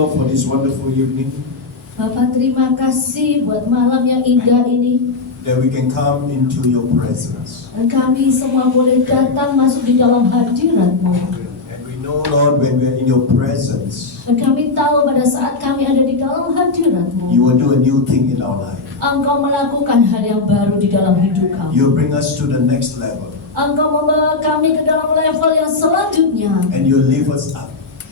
Lord, for this wonderful evening Bapak, terima kasih buat malam yang indah ini. that we can come into your presence. Dan kami semua boleh datang masuk di dalam hadirat-Mu. And we know, Lord, when we are in your presence, Dan kami tahu pada saat kami ada di dalam hadirat-Mu, you will do a new thing in our life. Engkau melakukan hal yang baru di dalam hidup kami. You'll bring us to the next level. Engkau membawa kami ke dalam level yang selanjutnya. And you'll lift us up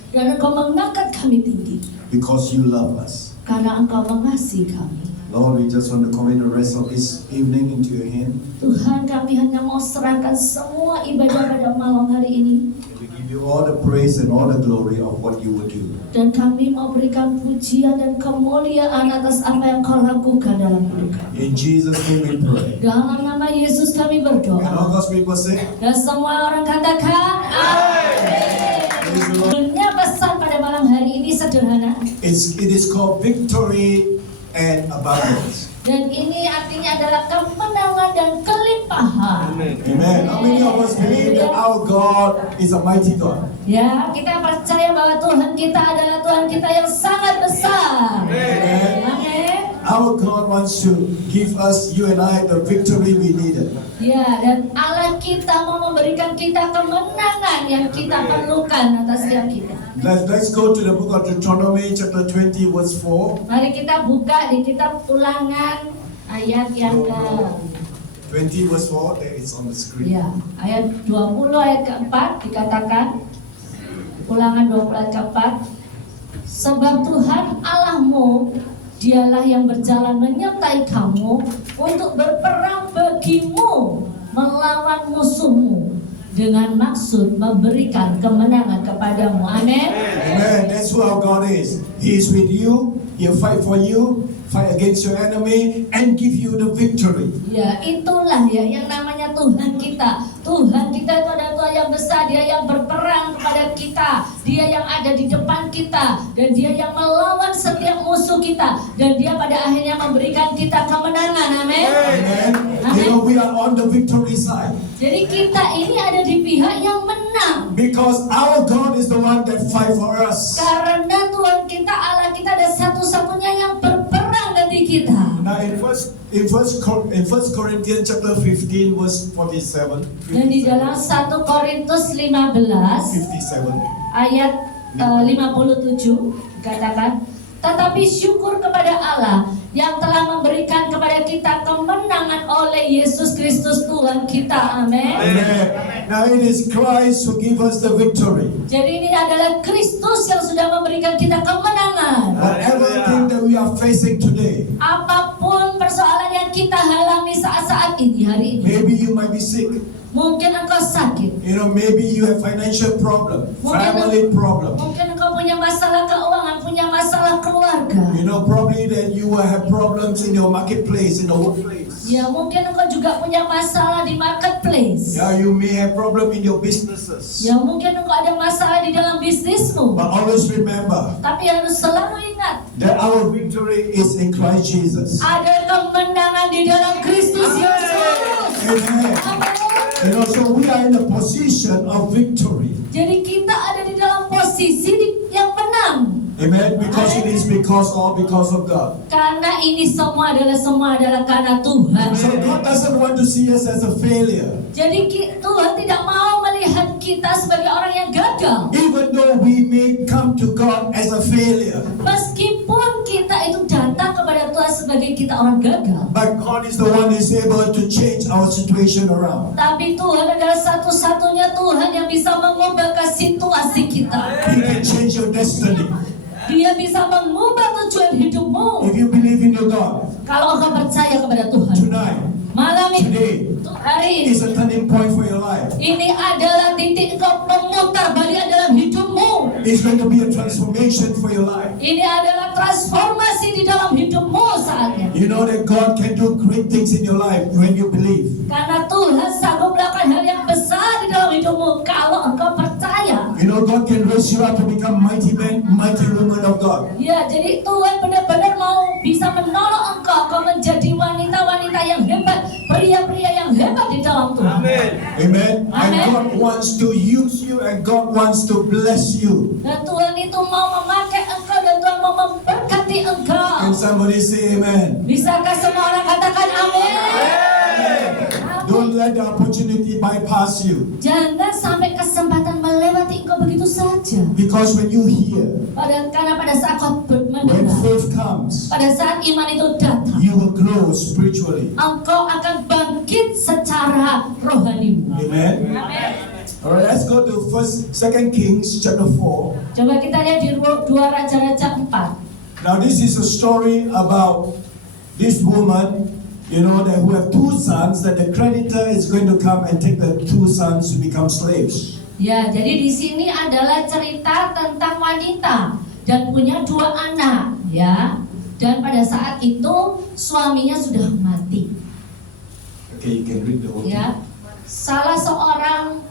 Dan Engkau mengangkat kami tinggi. because you love us. Karena Engkau mengasihi kami. Lord, we just want to commit the rest of this evening into your hand. Tuhan, kami hanya mau serahkan semua ibadah pada malam hari ini. And we give you all the praise and all the glory of what you will do. Dan kami mau berikan pujian dan kemuliaan atas apa yang Kau lakukan dalam hidup kami. In Jesus' name we pray. Dalam nama Yesus kami And all berdoa. God's people say, Dan semua orang katakan amin. praise the Lord. Sebenarnya pesan pada malam hari ini sederhana. It is called victory and abundance. Dan ini artinya adalah kemenangan dan kelimpahan. Amen. How many of us believe that our God is a mighty God? Ya, kita percaya bahwa Tuhan kita adalah Tuhan kita yang sangat besar. Amen. Amin. Our God wants to give us, you and I, the victory we needed. Ya, dan Allah kita mau memberikan kita kemenangan yang kita perlukan atas setiap kita. Let's go to the book of Deuteronomy chapter 20 verse 4. Mari kita buka di kitab Ulangan ayat yang ke 20 verse 4, there is on the screen. ya, ayat 20 ayat keempat dikatakan, Ulangan 20 ayat keempat, sebab Tuhan Allahmu dialah yang berjalan menyertai kamu untuk berperang bagimu melawan musuhmu dengan maksud memberikan kemenangan kepadamu. Amin. Amen. That's who our God is. He is with you. He'll fight for you, fight against your enemy, and give you the victory. Ya, itulah ya yang namanya Tuhan kita. Tuhan kita itu adalah Tuhan yang besar, Dia yang berperang kepada kita, Dia yang ada di depan kita, dan Dia yang melawan setiap musuh kita, dan Dia pada akhirnya memberikan kita kemenangan. Amin. Amen. You know, we are on the victory side. Jadi kita ini ada di pihak yang menang. Because our God is the one that fight for us. Karena Tuhan kita, Allah kita ada satu-satunya yang berperang bagi kita. Now in first Corinthians chapter 15 verse 47. Dan di dalam 1 Korintus 15 57. ayat 57 dikatakan, tetapi syukur kepada Allah yang telah memberikan kepada kita kemenangan oleh Yesus Kristus Tuhan kita. Amin. Amen. Now it is Christ who give us the victory. Jadi ini adalah Kristus yang sudah memberikan kita kemenangan. Whatever thing that we are facing today, Apapun persoalan yang kita alami saat-saat ini, hari ini. maybe you might be sick. Mungkin engkau sakit. You know, maybe you have financial problem, family problem. Mungkin engkau punya masalah keuangan, punya masalah keluarga. You know, probably that you will have problems in your marketplace, in the workplace. Ya, mungkin engkau juga punya masalah di marketplace. Yeah, you may have problem in your businesses. Ya, mungkin engkau ada masalah di dalam bisnismu. But always remember Tapi harus selalu ingat, that our victory is in Christ Jesus. ada kemenangan di dalam Kristus Yesus. Amen. Amin. You know, so we are in a position of victory. Jadi kita ada di dalam posisi yang menang. Amen. Because it is because of God. Karena ini semua adalah karena Tuhan. So God doesn't want to see us as a failure. Jadi Tuhan tidak mau melihat kita sebagai orang yang gagal. Even though we may come to God as a failure. Meskipun kita itu datang kepada Tuhan sebagai kita orang gagal. But God is the one who is able to change our situation around. Tapi Tuhan adalah satu-satunya Tuhan yang bisa mengubah situasi kita. He can change your destiny. Dia bisa mengubah tujuan hidupmu. If you believe in your God, Kalau engkau percaya kepada Tuhan. tonight, Malam ini, today, hari ini, is a turning point for your life. ini adalah titik engkau memutar balik dalam hidupmu. It's going to be a transformation for your life. Ini adalah transformasi di dalam hidupmu saatnya. You know that God can do great things in your life when you believe. Karena Tuhan sanggup melakukan hal yang besar di dalam hidupmu kalau engkau percaya. You know God can raise you up to become mighty men, mighty women of God. Ya, jadi Tuhan benar-benar mau bisa menolong engkau menjadi wanita-wanita yang hebat, pria-pria yang hebat di dalam Tuhan. Amen. And Amen. God wants to use you and God wants to bless you. Dan Tuhan itu mau memakai engkau dan somebody say amen? Bisakah semua orang katakan amin? Don't let the opportunity bypass you. Jangan sampai kesempatan melewati engkau begitu saja. Because when you hear, Karena pada saat kau when mendengar, faith comes, pada saat iman itu datang, you will grow spiritually. engkau akan bangkit secara rohani. Amen. Amin. Alright, let's go to 2 Kings chapter 4. Coba kita lihat di 2 Raja-Raja 4. Now this is a story about this woman, that who have 2 sons, that the creditor is going to come and take the 2 sons to become slaves. Ya, jadi di sini adalah cerita tentang wanita dan punya 2 anak, ya. Dan pada saat itu suaminya sudah mati. Okay, you can read the whole thing. Ya, salah seorang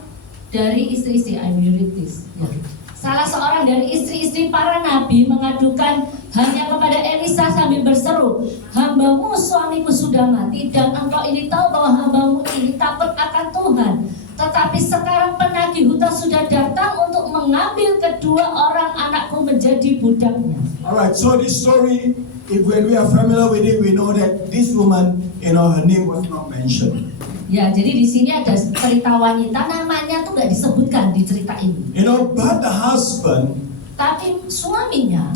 dari istri-istri, I will read this. Ya. Salah seorang dari istri-istri para nabi mengadukan hanya kepada Elisa sambil berseru, "Hambamu suamiku sudah mati dan engkau ini tahu bahwa hambamu ini takut akan Tuhan. Tetapi sekarang penagih hutang sudah datang untuk mengambil kedua orang anakku menjadi budaknya." Alright, so this story, when we are familiar with it, we know that this woman, her name was not mentioned. Ya, jadi di sini ada cerita wanita, namanya tuh nggak disebutkan di cerita ini. But the husband, Tapi suaminya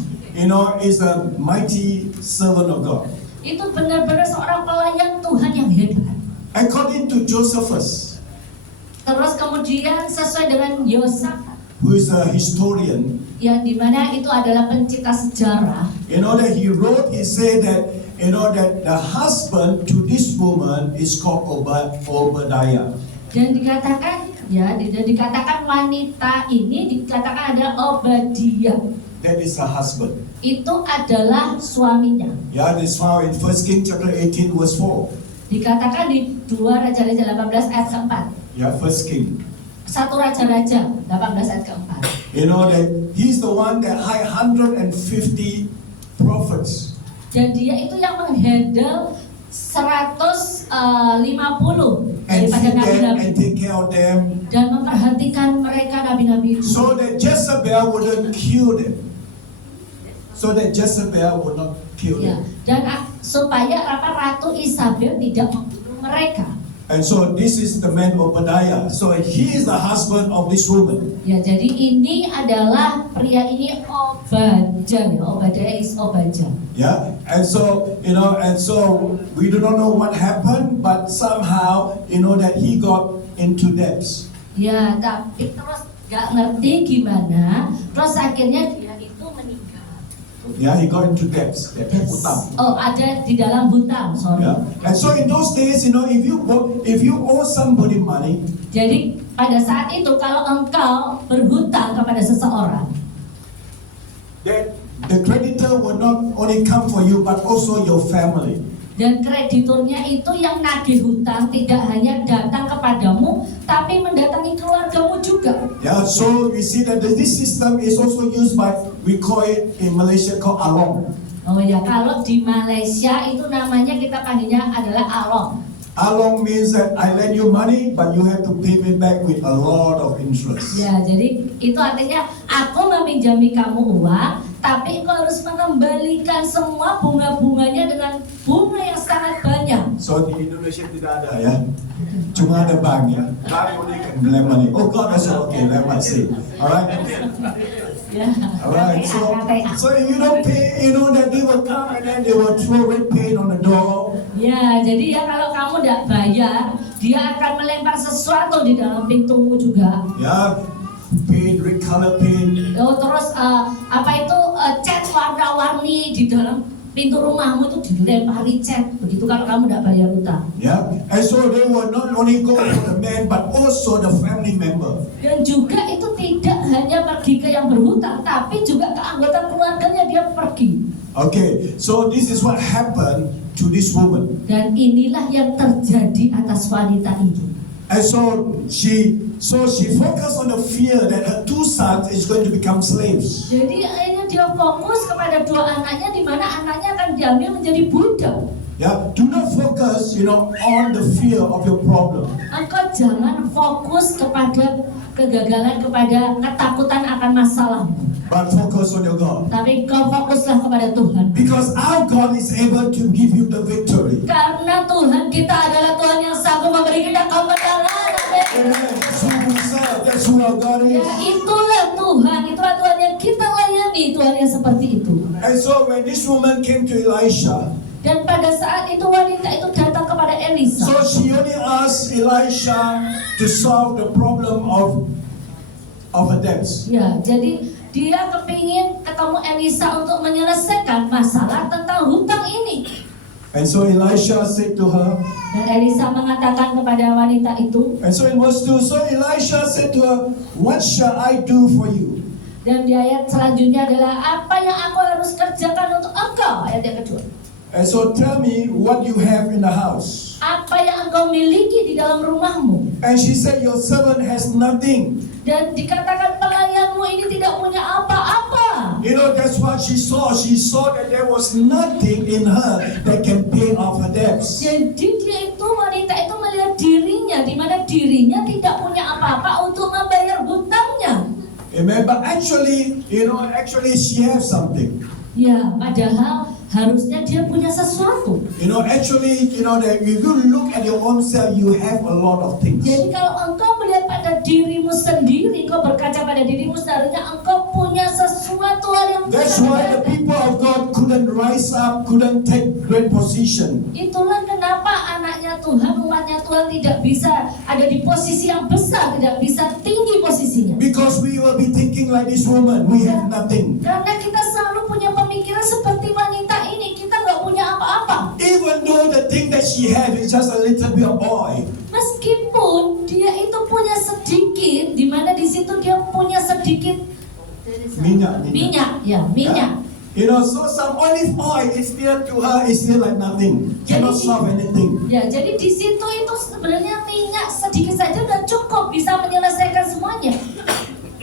is a mighty servant of God. itu benar-benar seorang pelayan Tuhan yang hebat. According to Josephus, Terus kemudian sesuai dengan Yosafat, who is a historian, yang dimana itu adalah pencipta sejarah, that he wrote, he said that, that the husband to this woman is called Obadiah. dan dikatakan wanita ini dikatakan ada Obadiah. That is her husband. Itu adalah suaminya. Yeah, this found in 1 Kings chapter 18 verse 4. Dikatakan di 2 Raja-Raja 18 ayat keempat. Yeah, 1 King. 1 Raja-Raja 18 ayat keempat. That he's the one that hired 150 prophets. Dan dia itu yang menghandle 150 And daripada feed them nabi-nabi and take care of them, dan memperhatikan mereka nabi-nabi itu. so that Jezebel wouldn't kill them. So that Jezebel would not kill Ya, them. dan supaya Ratu Isabel tidak membunuh mereka. And so this is the man Obadiah. So he is the husband of this woman. Ya, jadi ini adalah pria ini Obadja, ya. Obadiah is Obadja. Yeah. And so, we do not know what happened, but somehow, that he got into debts. Ya, tapi terus gak ngerti gimana, terus akhirnya dia itu meninggal. Yeah, he got into debts. Utang. Oh, ada di dalam hutang, sorry. Yeah. And so in those days, if you owe somebody money, Jadi pada saat itu kalau engkau berhutang kepada seseorang, then the creditor will not only come for you, but also your family. dan krediturnya itu yang nagih hutang tidak hanya datang kepadamu, tapi mendatangi keluargamu juga. Yeah, so we see that this system is also used by, we call it in Malaysia called along. Oh ya, kalau di Malaysia itu namanya kita panggilnya adalah along. Along means that I lend you money, but you have to pay me back with a lot of interest. Ya, jadi itu artinya aku meminjami kamu uang, tapi engkau harus mengembalikan semua bunga-bunganya dengan bunga yang sangat banyak. So di Indonesia tidak ada ya, cuma ada bank ya. Bank only can lend money. Oh God, that's okay. Let me see. Alright. Ya. Alright. So if you don't pay, that they will come and then they will throw red paint on the door. Ya, jadi ya kalau kamu tidak bayar, dia akan melempar sesuatu di dalam pintumu juga. Ya, paint, red color paint. Oh, terus cat warna-warni di dalam pintu rumahmu itu dilempari cat. Begitu kalau kamu tidak bayar utang. Yeah, and so they will not only go for the man, but also the family member. Dan juga itu tidak hanya pergi ke yang berhutang, tapi juga ke anggota keluarganya dia pergi. Okay, so this is what happened to this woman. Dan inilah yang terjadi atas wanita ini. And so she focused on the fear that her 2 sons is going to become slaves. Jadi akhirnya dia fokus kepada 2 anaknya, di mana anaknya akan diambil menjadi budak. Yeah, do not focus, on the fear of your problem. Engkau jangan fokus kepada kegagalan, kepada ketakutan akan masalahmu. but focus on your God. Tapi kau fokuslah kepada Tuhan. Because our God is able to give you the victory. Karena Tuhan kita adalah Tuhan yang sanggup memberi kita kemenangan. Amin. Amen. That's who we serve. That's who our God Ya, is. itulah Tuhan yang kita layani, Tuhan yang seperti itu. And so when this woman came to Elisha, Dan pada saat itu wanita itu datang kepada Elisa. so she only asked Elisha to solve the problem of her debts. Ya, jadi dia kepingin ketemu Elisa untuk menyelesaikan masalah tentang hutang ini. And so Elisha said to her, Dan Elisa mengatakan kepada wanita itu, and so in verse 2, so Elisha said to her, what shall I do for you? dan di ayat selanjutnya adalah apa yang aku harus kerjakan untuk engkau, ayat yang kedua. And so tell me what you have in the house. Apa yang engkau miliki di dalam rumahmu? And she said, your servant has nothing. Dan dikatakan pelayanmu ini tidak punya apa-apa. You know, that's what she saw. She saw that there was nothing in her that can pay off her debts. Jadi wanita itu melihat dirinya, di mana dirinya tidak punya apa-apa untuk membayar hutangnya. Amen. But actually she has something. Ya, padahal harusnya dia punya sesuatu. That if you look at your own self, you have a lot of things. Jadi kalau engkau melihat pada dirimu sendiri, engkau berkaca pada dirimu, seharusnya engkau punya sesuatu hal yang That's why the people of God couldn't rise up, couldn't take great position. Itulah kenapa anaknya Tuhan, umatnya Tuhan tidak bisa ada di posisi yang besar, tidak bisa tinggi posisinya. Because we will be thinking like this woman, we have nothing. Karena kita selalu punya pemikiran seperti wanita ini, kita nggak punya apa-apa. Even though the thing that she has is just a little bit of oil. Meskipun dia itu punya sedikit, di mana di situ dia punya sedikit minyak. So some olive oil is still to her is still like nothing. Cannot solve anything. Ya, jadi di situ itu sebenarnya minyak sedikit saja udah cukup bisa menyelesaikan semuanya.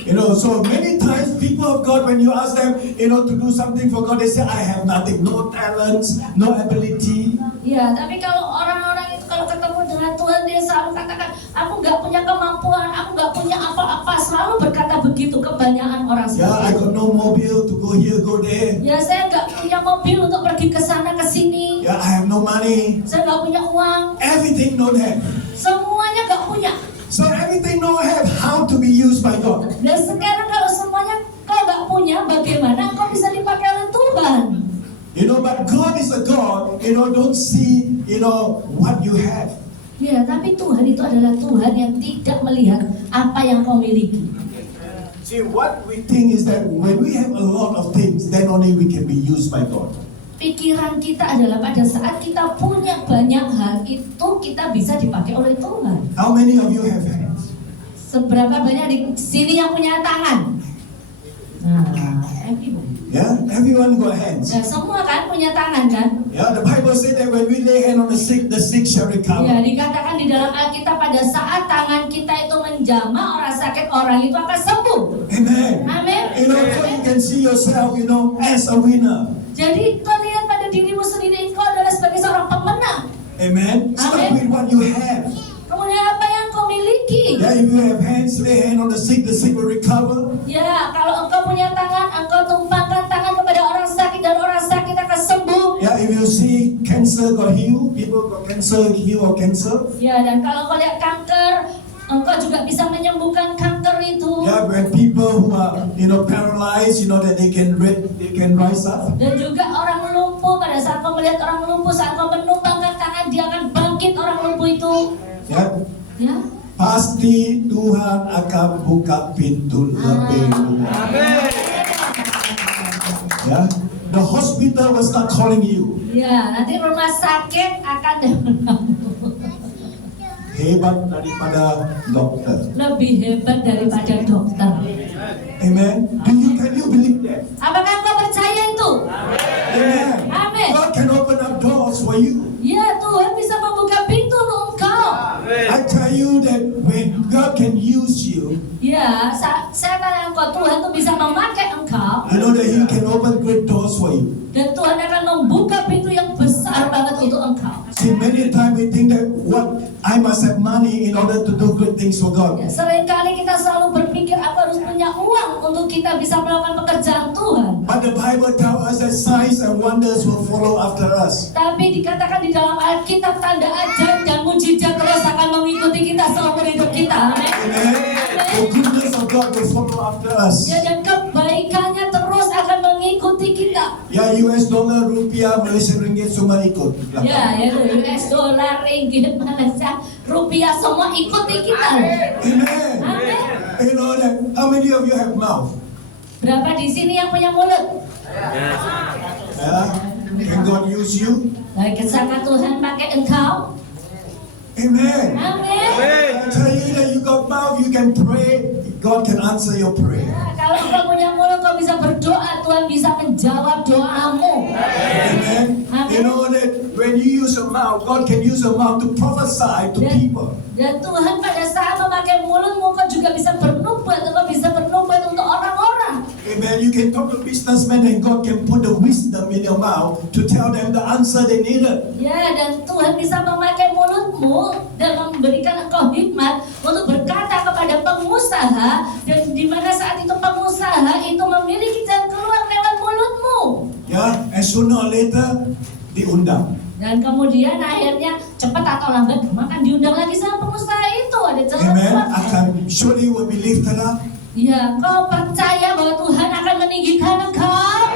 So many times people of God, when you ask them, to do something for God, they say, I have nothing, no talents, no ability. Ya, tapi kalau orang-orang itu kalau ketemu dengan Tuhan, dia selalu katakan, aku nggak punya kemampuan, aku nggak punya apa-apa, selalu berkata begitu kebanyakan orang Yeah, I seperti itu. got no mobile to go here, go there. Ya, saya nggak punya mobil untuk pergi ke sana ke sini. Yeah, I have no money. Saya nggak punya uang. Everything don't have. Semuanya nggak punya. So everything don't have how to be used by God. Dan sekarang kalau semuanya kau nggak punya, bagaimana kau bisa dipakai oleh Tuhan? But God is a God, don't see, what you have. Ya, tapi Tuhan itu adalah Tuhan yang tidak melihat apa yang kau miliki. See, what we think is that when we have a lot of things, then only we can be used by God. Pikiran kita adalah pada saat kita punya banyak hal, itu kita bisa dipakai oleh Tuhan. How many of you have hands? Seberapa banyak di sini yang punya tangan? Nah, everyone. Yeah, everyone got hands. Nah, semua kan punya tangan kan? Yeah, the Bible said that when we lay hand on the sick shall Ya, recover. dikatakan di dalam Alkitab pada saat tangan kita itu menjamah orang sakit, orang itu akan sembuh. Amen. Amin. So you can see yourself, as a winner. Jadi kau lihat pada dirimu sendiri, kau adalah sebagai seorang pemenang. Amen. Start with what you have. Kemudian apa yang kau miliki? Yeah, if you have hands, lay hand on the sick will recover. Ya, kalau engkau punya tangan, engkau tumpangkan tangan kepada orang sakit dan orang sakit akan sembuh. Yeah, if you see cancer got healed, people got cancer, heal of cancer. Ya, dan kalau kau lihat kanker, engkau juga bisa menyembuhkan kanker itu. Yeah, when people who are, paralyzed, that they can rise up. Dan juga orang lumpuh, pada saat kau melihat orang lumpuh, saat kau menumpangkan tangan, dia akan bangkit orang lumpuh itu. Yeah. Ya. Pasti Tuhan akan buka pintu lebih luas. Ya, the hospital will start calling you. Ya, nanti rumah sakit akan Hebat daripada dokter. lebih hebat daripada dokter. Amen. Can you believe that? Apakah kau percaya itu? Amen. Amin. God can open up doors for you. Ya, Tuhan bisa membuka pintu untuk engkau. I tell you that when God can use you, Ya, saya katakan engkau, Tuhan tuh bisa memakai engkau. you know that He can open great doors for you. Dan Tuhan akan membuka pintu yang besar banget untuk engkau. See, many times we think that I must have money in order to do good things for God. Ya, seringkali kita selalu berpikir aku harus punya uang untuk untuk kita bisa melakukan pekerjaan Tuhan. But the Bible tells us that signs and wonders will follow after us. Tapi dikatakan di dalam Alkitab tanda ajaib dan mujizat terus akan mengikuti kita seumur hidup kita. Amin. Amen. The goodness of God will follow after us. Ya, dan kebaikannya terus akan mengikuti kita. Ya, US dollar, rupiah, Malaysian ringgit semua ikut. Ya, US dollar, ringgit, Malaysia, rupiah semua ikuti kita. Amen. Amin. You know that how many of you have mouth? Berapa di sini yang punya mulut? Yeah. Can God use you? Baik, kesana Tuhan pakai engkau. Amen. Amin. I tell you that you got mouth, you can pray. God can answer your prayer. Nah, kalau kau punya mulut, kau bisa berdoa, Tuhan bisa menjawab doamu. Amen. You know that when you use your mouth, God can use your mouth to prophesy to people. Dan Tuhan pada saat memakai mulutmu, kau juga bisa bernubuat, kau bisa bernubuat untuk orang-orang. Amen. You can talk to businessmen and God can put the wisdom in your mouth to tell them the answer they needed. Ya, dan Tuhan bisa memakai mulutmu dan memberikan engkau hikmat untuk berkata kepada pengusaha, dan di mana saat itu pengusaha itu memiliki jalan keluar lewat mulutmu. Yeah, and sooner or later diundang. Dan kemudian akhirnya cepat atau lambat kamu akan diundang lagi sama pengusaha itu, ada jalan Amen. keluar. Akan surely will be lifted up. Ya, kau percaya bahwa Tuhan akan meninggikan engkau?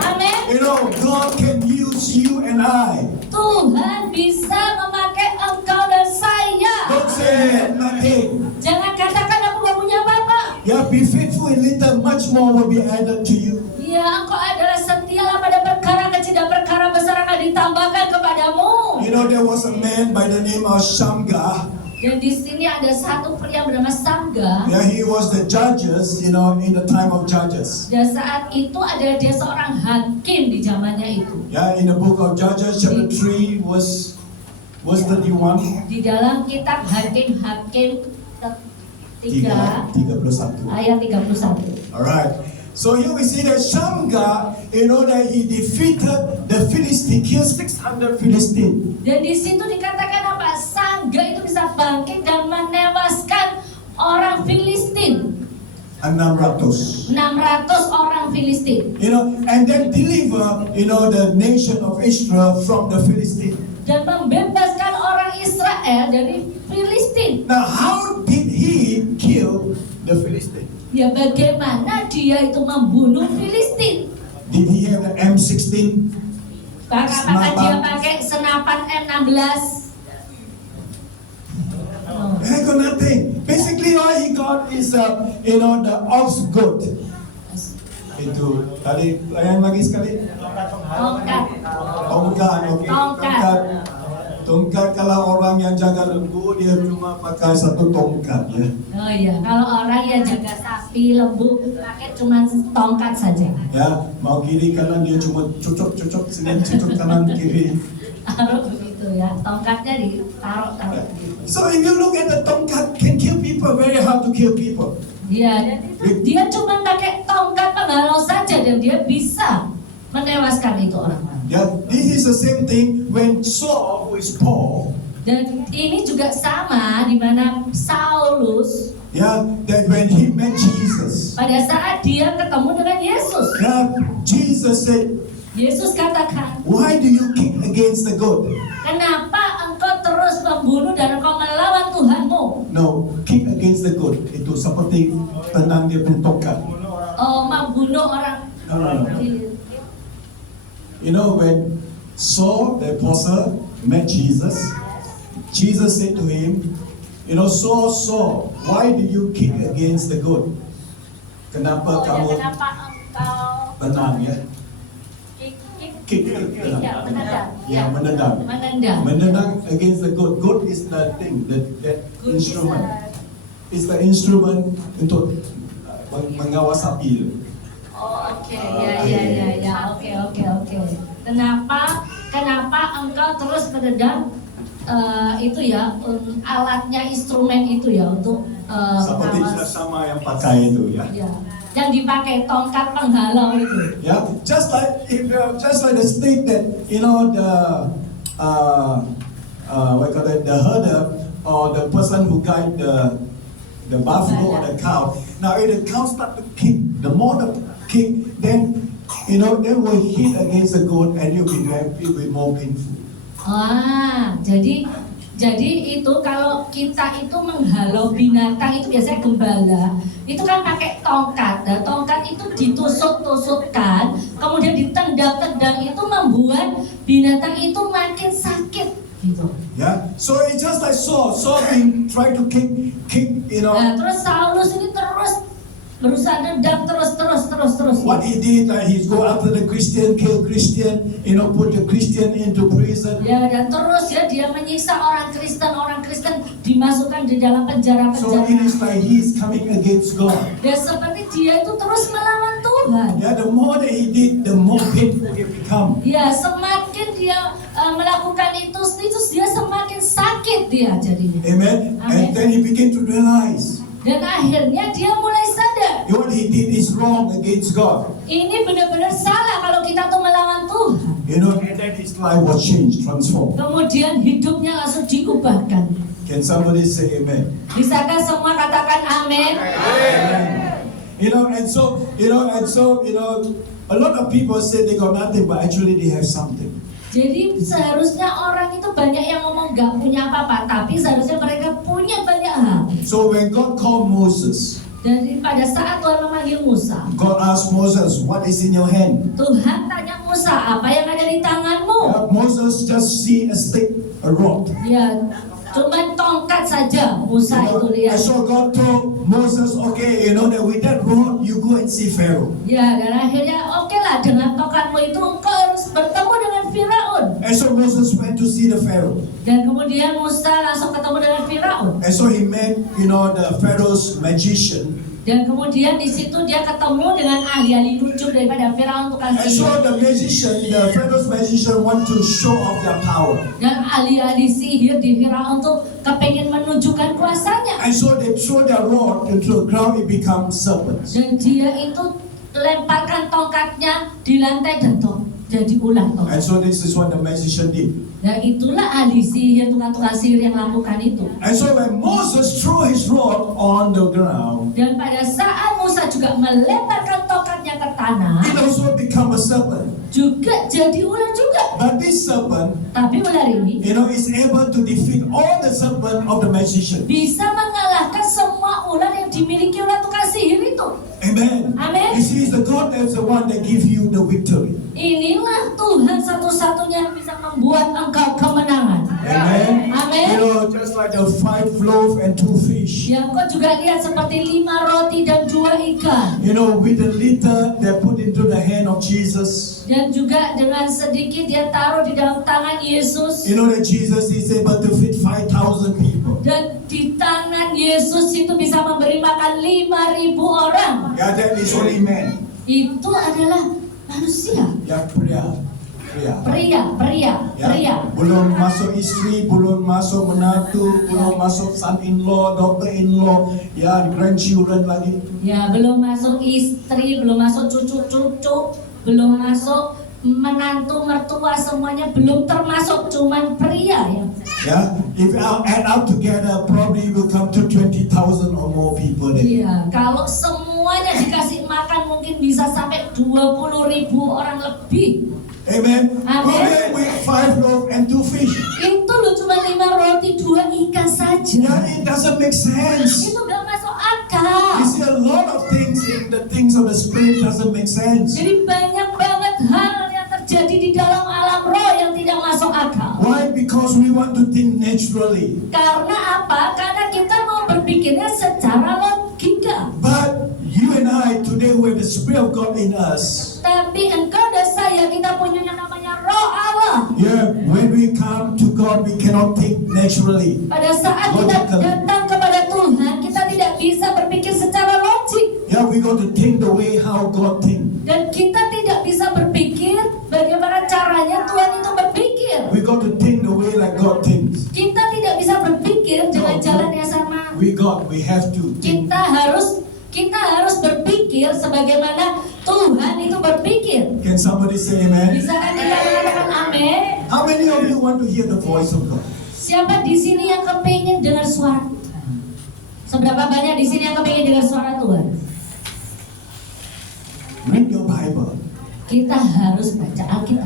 Amin. You know, God can use you and I. Tuhan bisa memakai engkau dan saya. Don't say nothing. Jangan katakan aku gak punya apa-apa. Yeah, be faithful in little, much more will be added to you. Ya, engkau adalah setialah pada perkara kecil dan perkara besar akan ditambahkan kepadamu. You know, there was a man by the name of Shamgar. Dan di sini ada satu pria bernama Samga. Yeah, he was the judges, you know, in the time of Judges. Dan saat itu adalah dia seorang hakim di zamannya itu. Yeah, in the book of Judges, chapter 3, verse 31. Di dalam kitab Hakim-Hakim 3 31. ayat 31. Alright. So here we see that Shamgar, you know, that he defeated the Philistine, killed 600 Philistine. Dan di situ dikatakan apa? Samga itu bisa bangkit dan menewaskan orang Filistin. 600. 600 orang Filistin. You know, and then deliver, you know, the nation of Israel from the Philistine. Dan membebaskan orang Israel dari Filistin. Now, how did he kill the Philistine? Ya, bagaimana dia itu membunuh Filistin? Did he have an M16? Apakah dia pakai senapan M16? He got nothing. Basically, all he got is, you know, the ox goat. Itu tadi yang lagi sekali. Tongkat. Tongkat, oke. Tongkat. Tongkat kalau orang yang jaga lembu dia cuma pakai satu tongkat ya. Oh iya, kalau orang yang jaga sapi, lembu pakai cuma tongkat saja. Ya, mau kiri kanan dia cuma cucuk sini, cucuk kanan kiri. Taruh begitu ya, tongkatnya ditaruh. So if you look at the tongkat can kill people, very hard to kill people. Iya, dan itu dia cuma pakai tongkat penghalau saja dan dia bisa menewaskan itu orang-orang. Yeah, this is the same thing when Saul, who is Paul, Dan ini juga sama di mana Saulus yeah, that when he met Jesus, pada saat dia ketemu dengan Yesus. yeah, Jesus said, Yesus katakan, why do you kick against the goat? kenapa engkau terus membunuh dan engkau melawan Tuhanmu? No, kick against the goat. Itu seperti tenang dia punya tongkat. Oh, membunuh orang. No. You know, when Saul, the apostle, met Jesus, Jesus said to him, you know, Saul, why do you kick against the goat? Kenapa kamu Kenapa engkau tenang ya? Kick, Ya, menendang. Ya, menendang. Menendang. Menendang against the goat. Goat is the thing, that Good instrument. is It's the instrument untuk mengawal sapi. Oh, oke, ya, oke. Kenapa engkau terus menendang itu ya, alatnya, instrumen itu ya untuk Seperti mengawas. sama yang pakai itu ya. Ya, yang dipakai tongkat penghalau itu. Yeah, just like the state that you know what call it, the herder or the person who guide the buffalo or the cow. Now if the cow start to kick, the more the kick, then they will hit against the goat and it will be more painful. Jadi itu kalau kita itu menghalau binatang itu biasanya gembala itu kan pakai tongkat. Nah, tongkat itu ditusuk-tusukkan, kemudian ditendang-tendang, itu membuat binatang itu makin sakit gitu. Yeah. So it's just like Saul being try to kick. Nah, terus Saulus ini terus berusaha nendang terus. What he did, like he's go after the Christian, kill Christian, put the Christian into prison. Ya, dan terus dia menyiksa orang Kristen dimasukkan di dalam penjara. So it is like he's coming against God. Dan seperti dia itu terus melawan Tuhan. Yeah, the more that he did, the more painful it become. Ya, semakin dia melakukan itu dia semakin sakit dia jadinya. Amen. Amen. And then he began to realize. Dan akhirnya dia mulai sadar. What he did is wrong against God. Ini benar-benar salah kalau kita tuh melawan Tuhan. And then his life was changed, transformed. Kemudian hidupnya langsung diubahkan. Can somebody say amen? Bisakah semua katakan amin? And so, a lot of people say they got nothing, but actually they have something. Jadi seharusnya orang itu banyak yang ngomong gak punya apa-apa, tapi seharusnya mereka punya banyak hal. So when God called Moses, Dan pada saat Tuhan memanggil Musa, God asked Moses, what is in your hand? Tuhan tanya Musa, apa yang ada di tanganmu? Moses just see a stick, a rod. Ya, cuma tongkat saja Musa itu lihat. So God told Moses, okay, that with that rod you go and see Pharaoh. Ya, dan akhirnya oke lah, dengan tongkatmu itu engkau harus bertemu dengan Firaun. And so Moses went to see the Pharaoh. Dan kemudian Musa langsung ketemu dengan Firaun. And so he met, the Pharaoh's magician. Dan kemudian di situ dia ketemu dengan ahli-ahli lucu daripada Firaun tukang And so sihir. the Pharaoh's magician want to show off their power. Dan ahli-ahli sihir di Firaun tuh kepengen menunjukkan kuasanya. And so they throw their rod into the ground, it becomes serpents. Dan dia itu lemparkan tongkatnya di lantai dan jadi ular toh. And so this is what the magician did. Dan itulah ahli sihir, tukang sihir yang lakukan itu. And so when Moses threw his rod on the ground, Dan pada saat Musa juga melemparkan tongkatnya ke tanah, it also become a serpent. juga jadi ular juga. But this serpent, Tapi ular ini is able to defeat all the serpent of the magician. bisa mengalahkan semua ular yang dimiliki oleh tukang sihir itu. Amen. Amen. You see, it's the God that's the one that gives you the victory. Inilah Tuhan satu-satunya yang bisa membuat engkau kemenangan. Amen. Amen. Just like the 5 loaves and 2 fish. Ya, engkau juga lihat seperti 5 roti dan 2 ikan. With the little they put into the hand of Jesus. Dan juga dengan sedikit dia taruh di dalam tangan Yesus. That Jesus is able to feed 5,000 people. Dan di tangan Yesus itu bisa memberi makan 5.000 orang. Yeah, that is only man. Itu adalah manusia. Yeah, Pria. Belum masuk istri, belum masuk menantu, belum masuk son-in-law, daughter-in-law, grandchildren lagi. Ya, belum masuk istri, belum masuk cucu-cucu, belum masuk menantu, mertua, semuanya belum termasuk, cuman pria ya. If I add up together, probably will come to 20,000 or more people there. Iya, kalau semuanya dikasih makan mungkin bisa sampai 20.000 orang lebih. Amen. Amen. With 5 loaves and 2 fish. Itu loh cuma 5 roti, 2 ikan saja. It doesn't make sense. Itu gak masuk akal. You see, a lot of things in the things of the spirit doesn't make sense. Jadi banyak banget hal yang terjadi di dalam alam roh yang tidak masuk akal. Why? Because we want to think naturally. Karena apa? Karena kita mau berpikirnya secara logika. But you and I today, we have the Spirit of God in us. Tapi engkau dan saya, kita punya yang namanya Roh Allah. Yeah, when we come to God, we cannot think naturally. Pada saat kita datang kepada Tuhan, kita tidak bisa berpikir secara logik. Yeah, we got to think the way how God think. Dan kita tidak bisa berpikir bagaimana caranya Tuhan itu berpikir. We got to think the way like God thinks. Kita tidak bisa berpikir dengan jalan yang sama. We have to think. Kita harus berpikir sebagaimana Tuhan itu berpikir. Can somebody say amen? Bisa kan kita mengatakan amin? How many of you want to hear the voice of God? Siapa di sini yang kepingin dengar suara Tuhan? Seberapa banyak di sini yang kepingin dengar suara Tuhan? Read your Bible. Kita harus baca Alkitab.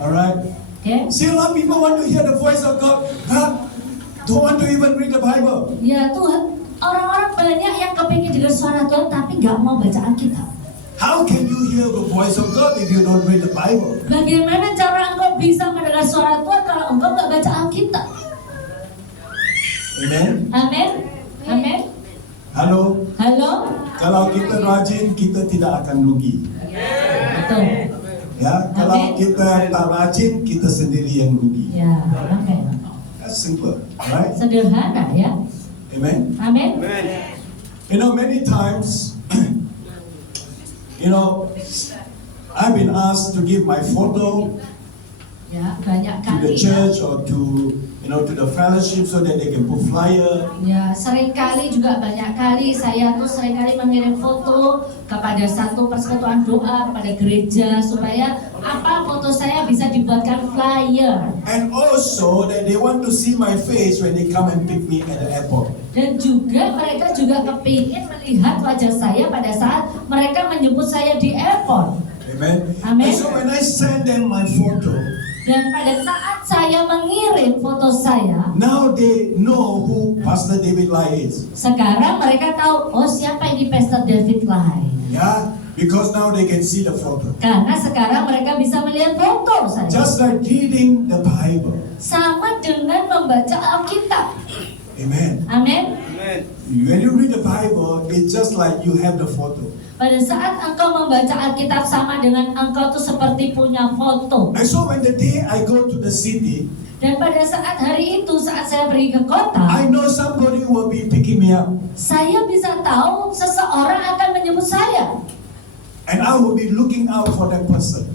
Alright? Oke? See, a lot of people want to hear the voice of God, but don't want to even read the Bible. Ya Tuhan, orang-orang banyak yang kepingin dengar suara Tuhan tapi nggak mau baca Alkitab. How can you hear the voice of God if you don't read the Bible? Bagaimana cara engkau bisa mendengar suara Tuhan kalau engkau nggak baca Alkitab? Amen? Amin? Amin? Halo? Halo? Kalau kita rajin, kita tidak akan rugi. Betul. Ya, kalau Amen. kita tak rajin, kita sendiri yang rugi. Ya, oke. That's simple, right? Sederhana ya. Amen? Amin? You know, many times, you know, I've been asked to give my photo Ya, banyak to the kali. church or to, you know, to the fellowship so that they can put flyer. Ya, seringkali juga banyak kali saya tuh seringkali mengirim foto kepada satu persekutuan doa kepada gereja supaya apa foto saya bisa dibuatkan flyer. And also that they want to see my face when they come and pick me at the airport. Dan juga mereka juga kepingin melihat wajah saya pada saat mereka menjemput saya di airport. Amen? Amen. And so when I send them my photo, Dan pada saat saya mengirim foto saya, now they know who Pastor David Lai is. sekarang mereka tahu, oh siapa ini Pastor David Lai. Yeah? Because now they can see the photo. Karena sekarang mereka bisa melihat foto saya. Just like reading the Bible. Sama dengan membaca Alkitab. Amen. Amin. When you read the Bible, it's just like you have the photo. Pada saat engkau membaca Alkitab sama dengan engkau tuh seperti punya foto. And so when the day I go to the city, Dan pada saat hari itu, saat saya pergi ke kota, I know somebody will be picking me up. saya bisa tahu seseorang akan menjemput saya. And I will be looking out for that person.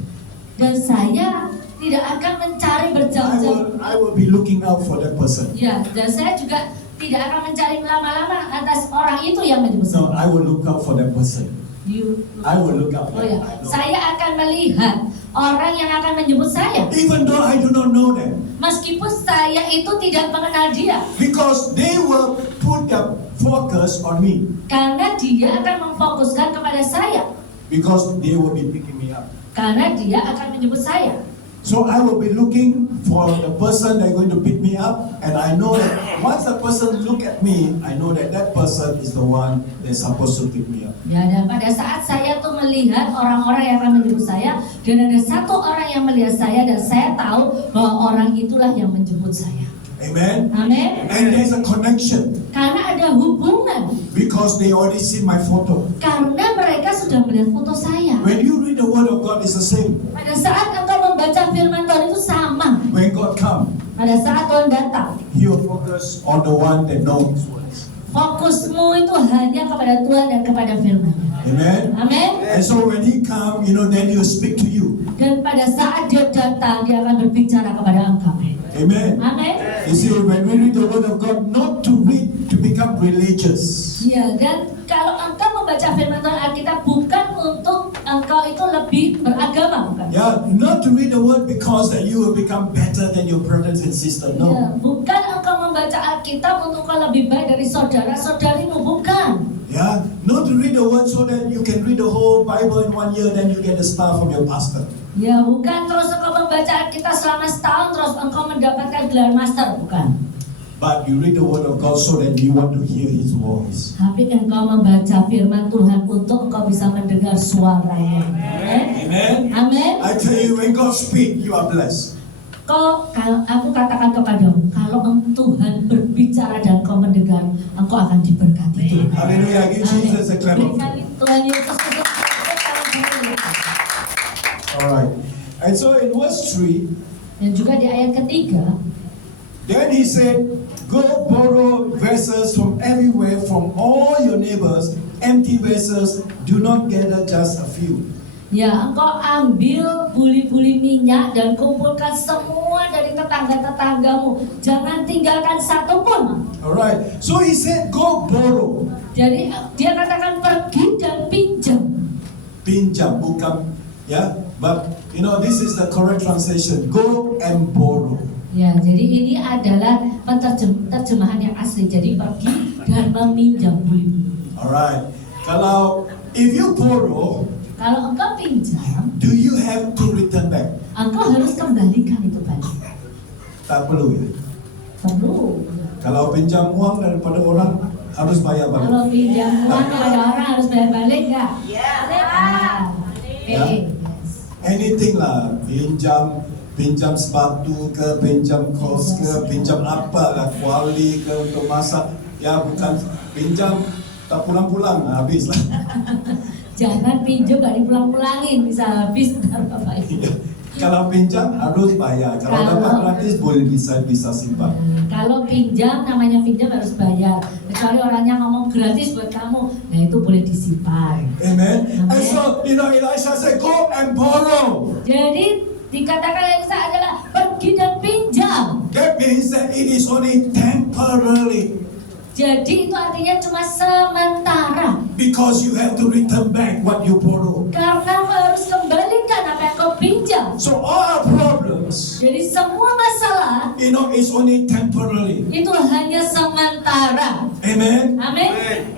Dan saya tidak akan mencari berjam-jam. I will be looking out for that person. Ya, dan saya juga tidak akan mencari lama-lama atas orang itu yang menjemput No, saya. I will look out for that person. I will look out. Oh ya, saya akan melihat orang yang akan menjemput saya. Even though I do not know them. Meskipun saya itu tidak mengenal dia. Because they will put their focus on me. Karena dia akan memfokuskan kepada saya. Because they will be picking me up. Karena dia akan menjemput saya. So I will be looking for the person that's going to pick me up, and I know that once the person look at me, I know that that person is the one that's supposed to pick me up. Ya, dan pada saat saya tuh melihat orang-orang yang akan menjemput saya, dan ada satu orang yang melihat saya, dan saya tahu bahwa orang itulah yang menjemput saya. Amen. Amin. And there's a connection Karena ada hubungan. because they already see my photo. Karena mereka sudah melihat foto saya. When you read the word of God, it's the same. Pada saat engkau membaca firman Tuhan itu sama. When God comes, Pada saat Tuhan datang, He will focus on the one that knows His words. fokusmu itu hanya kepada Tuhan dan kepada firman. Amen. Amin. And so when He comes, you know, then He will speak to you. Dan pada saat dia datang, dia akan berbicara kepada engkau. Amen. Amin. You see, when we read the word of God, not to read to become religious. Ya, dan kalau engkau membaca firman Tuhan Alkitab bukan untuk engkau itu lebih beragama, bukan? Yeah, not to read the word because that you will become better than your brothers and sisters. Ya, No. bukan engkau membaca Alkitab untuk engkau lebih baik dari saudara-saudarimu, bukan. Yeah, not to read the word so that you can read the whole Bible in 1 year, then you get a star from your pastor. Ya, bukan terus engkau membaca Alkitab selama setahun terus engkau mendapatkan gelar master, bukan. But you read the word of God so that you want to hear His voice. Tapi engkau membaca firman Tuhan untuk engkau bisa mendengar suaranya. Amin. Amen. Amin. I tell you, when God speaks, you are blessed. Kalau aku katakan kepadamu, kalau Tuhan berbicara dan kau mendengar, engkau akan diberkati Tuhan. Hallelujah. Give Jesus a clap. Berikan Tuhan Yesus untuk All right. And so in verse 3, dan juga di ayat ketiga, then He said, go borrow vessels from everywhere, from all your neighbors, empty vessels, do not gather just a few. ya engkau ambil buli-buli minyak dan kumpulkan semua dari tetangga-tetanggamu. Jangan tinggalkan satu pun. Alright, so He said, go borrow. Jadi dia katakan pergi dan pinjam. Pinjam, bukan, yeah? But, you know, this is the correct translation. Go and borrow. Ya, jadi ini adalah terjemahan yang asli. Jadi pergi dan meminjam buli. Alright. Kalau if you borrow, Kalau engkau pinjam, do you have to return back? engkau harus kembalikan itu balik. Tak perlu ya. Perlu. Kalau pinjam uang daripada orang harus bayar balik. Kalau pinjam uang kepada orang harus bayar balik nggak? Ya. Anything lah, pinjam sepatu ke, pinjam kos ke, pinjam apa lah, kuali ke untuk masak. Ya bukan pinjam tak pulang-pulang, habis lah. Jangan pinjam gak dipulang-pulangin, bisa habis ntar Bapak Ibu. Kalau pinjam harus bayar, kalau dapat gratis boleh bisa simpan. Kalau pinjam, namanya pinjam harus bayar. Kecuali orangnya ngomong gratis buat kamu, nah itu boleh disimpan. Amen. And Amen. so, Elisha said, go and borrow. Jadi dikatakan Elisa adalah pergi dan pinjam. That means that it is only temporary. Jadi itu artinya cuma sementara. Because you have to return back what you borrow. Karena kau harus kembalikan apa yang kau pinjam. So all our problems, Jadi semua masalah is only temporary. itu hanya sementara. Amen. Amin.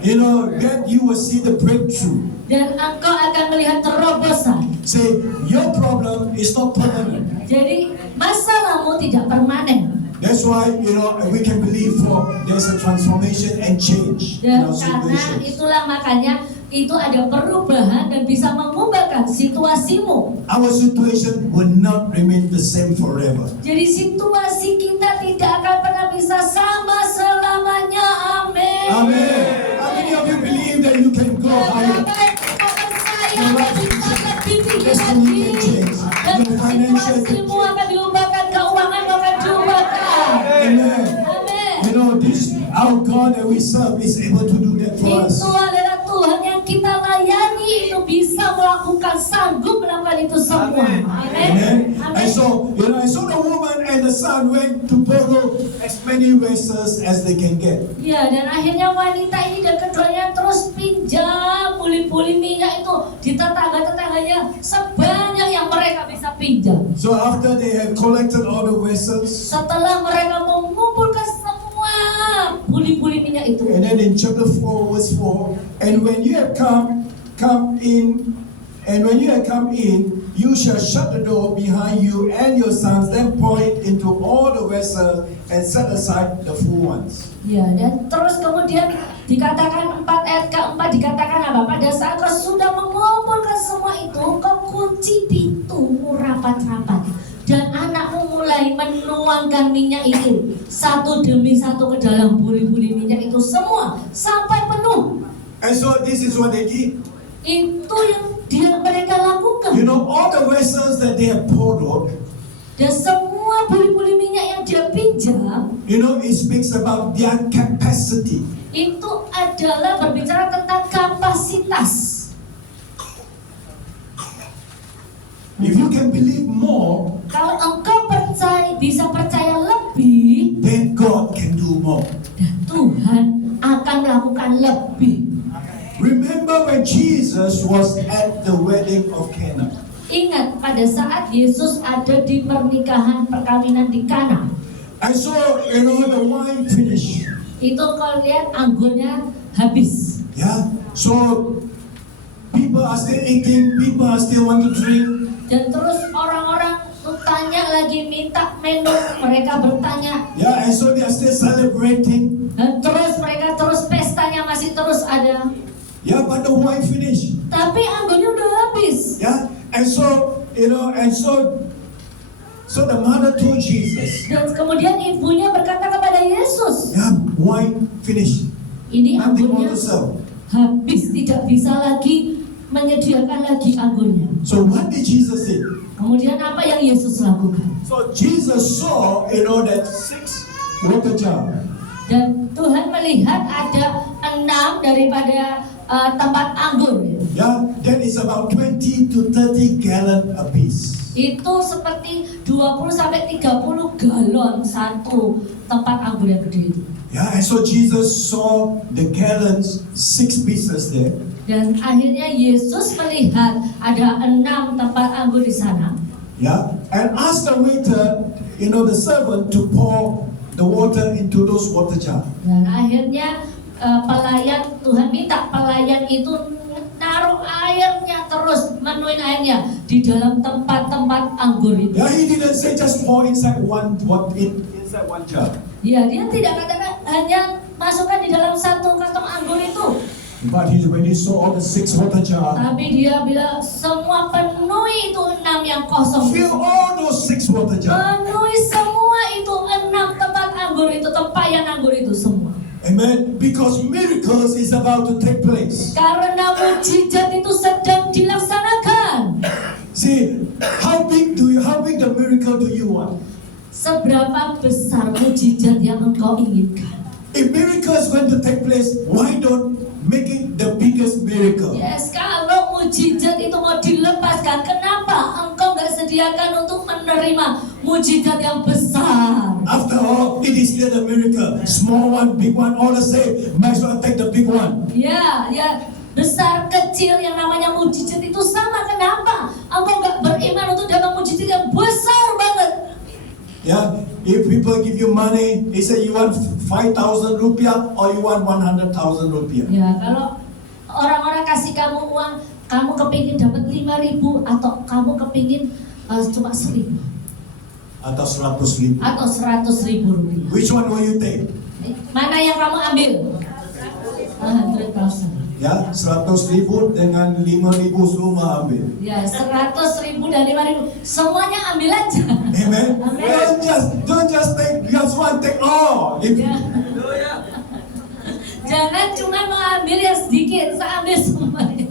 Then you will see the breakthrough. Dan engkau akan melihat terobosan. Say, your problem is not permanent. Jadi masalahmu tidak permanen. That's why, we can believe there's a transformation and change in Dan our karena situations. itulah makanya itu ada perubahan dan bisa mengubahkan situasimu. Our situation will not remain the same forever. Jadi situasi kita tidak akan pernah bisa sama selamanya. Amin. Amen. How many of you believe that you can go higher? Dan situasimu akan diubahkan, keuanganmu akan diubahkan. Amen. Amin. This our God that we serve is able to do that for us. Itu adalah Tuhan yang kita layani, itu bisa melakukan, sanggup melakukan itu semua. Amin. Amen. And Amin. so the woman and the son went to borrow as many vessels as they can get. Ya, dan akhirnya wanita ini dan keduanya terus pinjam puli-puli minyak itu di tetangga-tetangganya sebanyak yang mereka bisa pinjam. So after they have collected all the vessels, Setelah mereka mengumpulkan semua puli-puli minyak itu, and then in chapter 4 verse 4, and when you have come in, you shall shut the door behind you and your sons, then pour it into all the vessels and set aside the full ones. ya, dan terus kemudian dikatakan ayat keempat dikatakan apa? Pada saat kau sudah mengumpulkan semua itu, kau kunci pintumu rapat-rapat, dan anakmu mulai menuangkan minyak itu satu demi satu ke dalam buli-buli minyak itu semua sampai penuh. And so this is what they did. Itu yang mereka lakukan. All the vessels that they have poured out, Dan semua buli-buli minyak yang dia pinjam it speaks about their capacity. itu adalah berbicara tentang kapasitas. If you can believe more, Kalau engkau bisa percaya lebih, then God can do more. dan Tuhan akan melakukan lebih. Remember when Jesus was at the wedding of Cana. Ingat pada saat Yesus ada di pernikahan perkawinan di Kana. And so, the wine finished. Itu kalau lihat anggurnya habis. Yeah. So, people are still eating, people are still want to drink. Dan terus orang-orang tanya lagi, minta minum, mereka bertanya. Yeah, and so they are still celebrating. Dan terus mereka pestanya masih terus ada. Yeah, but the wine finished. Tapi anggurnya udah habis. Yeah, and so, so the mother told Jesus, Dan kemudian ibunya berkata kepada Yesus, yeah, wine finished. ini Nothing more anggurnya to serve. habis, tidak bisa lagi menyediakan lagi anggurnya. So what did Jesus say? Kemudian apa yang Yesus lakukan? So Jesus saw, that 6 water jar. Dan Tuhan melihat ada 6 daripada tempat anggur. Yeah, that is about 20 to 30 gallon apiece. Itu seperti 20 sampai 30 galon satu tempat anggur yang gede itu. Yeah, and so Jesus saw the gallons, 6 pieces there. Dan akhirnya Yesus melihat ada 6 tempat anggur di sana. Yeah, and ask the waiter, the servant to pour the water into those water jar. Dan akhirnya Tuhan minta pelayan itu naruh airnya terus, menuin airnya di dalam tempat-tempat anggur itu. Yeah, he didn't say just pour inside one jar. Ya, dia tidak katakan hanya masukkan di dalam satu kantong anggur itu. But when he saw all the 6 water jar, Tapi dia bilang semua penuhi itu 6 yang kosong. fill all those 6 water jar. Penuhi semua itu 6 tempat anggur itu, tempayan anggur itu semua. Amen. Because miracles is about to take place. Karena mujizat itu sedang dilaksanakan. See, how big the miracle do you want? Seberapa besar mujizat yang engkau inginkan? If miracle is going to take place, why don't make it the biggest miracle? Yes, kalau mujizat itu mau dilepaskan, kenapa engkau nggak sediakan untuk menerima mujizat yang besar? After all, it is still a miracle. Small one, big one, all the same. Might as well take the big one. Ya, besar kecil yang namanya mujizat itu sama. Kenapa engkau nggak beriman untuk dapat mujizat yang besar banget? Yeah, if people give you money, they say you want 5,000 rupiah or you want 100,000 rupiah. Ya, kalau orang-orang kasih kamu uang, kamu kepingin dapat 5.000 atau kamu kepingin cuma 1.000 Atau 100,000. atau 100.000 rupiah. Which one will you take? Mana yang kamu ambil? 100,000. Ya, 100,000 dengan 5,000 semua ambil. Ya, 100.000 dan 5.000 semuanya ambil aja. Amen. Amen. Don't just take just one, take all. Ya. Jangan cuma mengambil yang sedikit, saya ambil semuanya.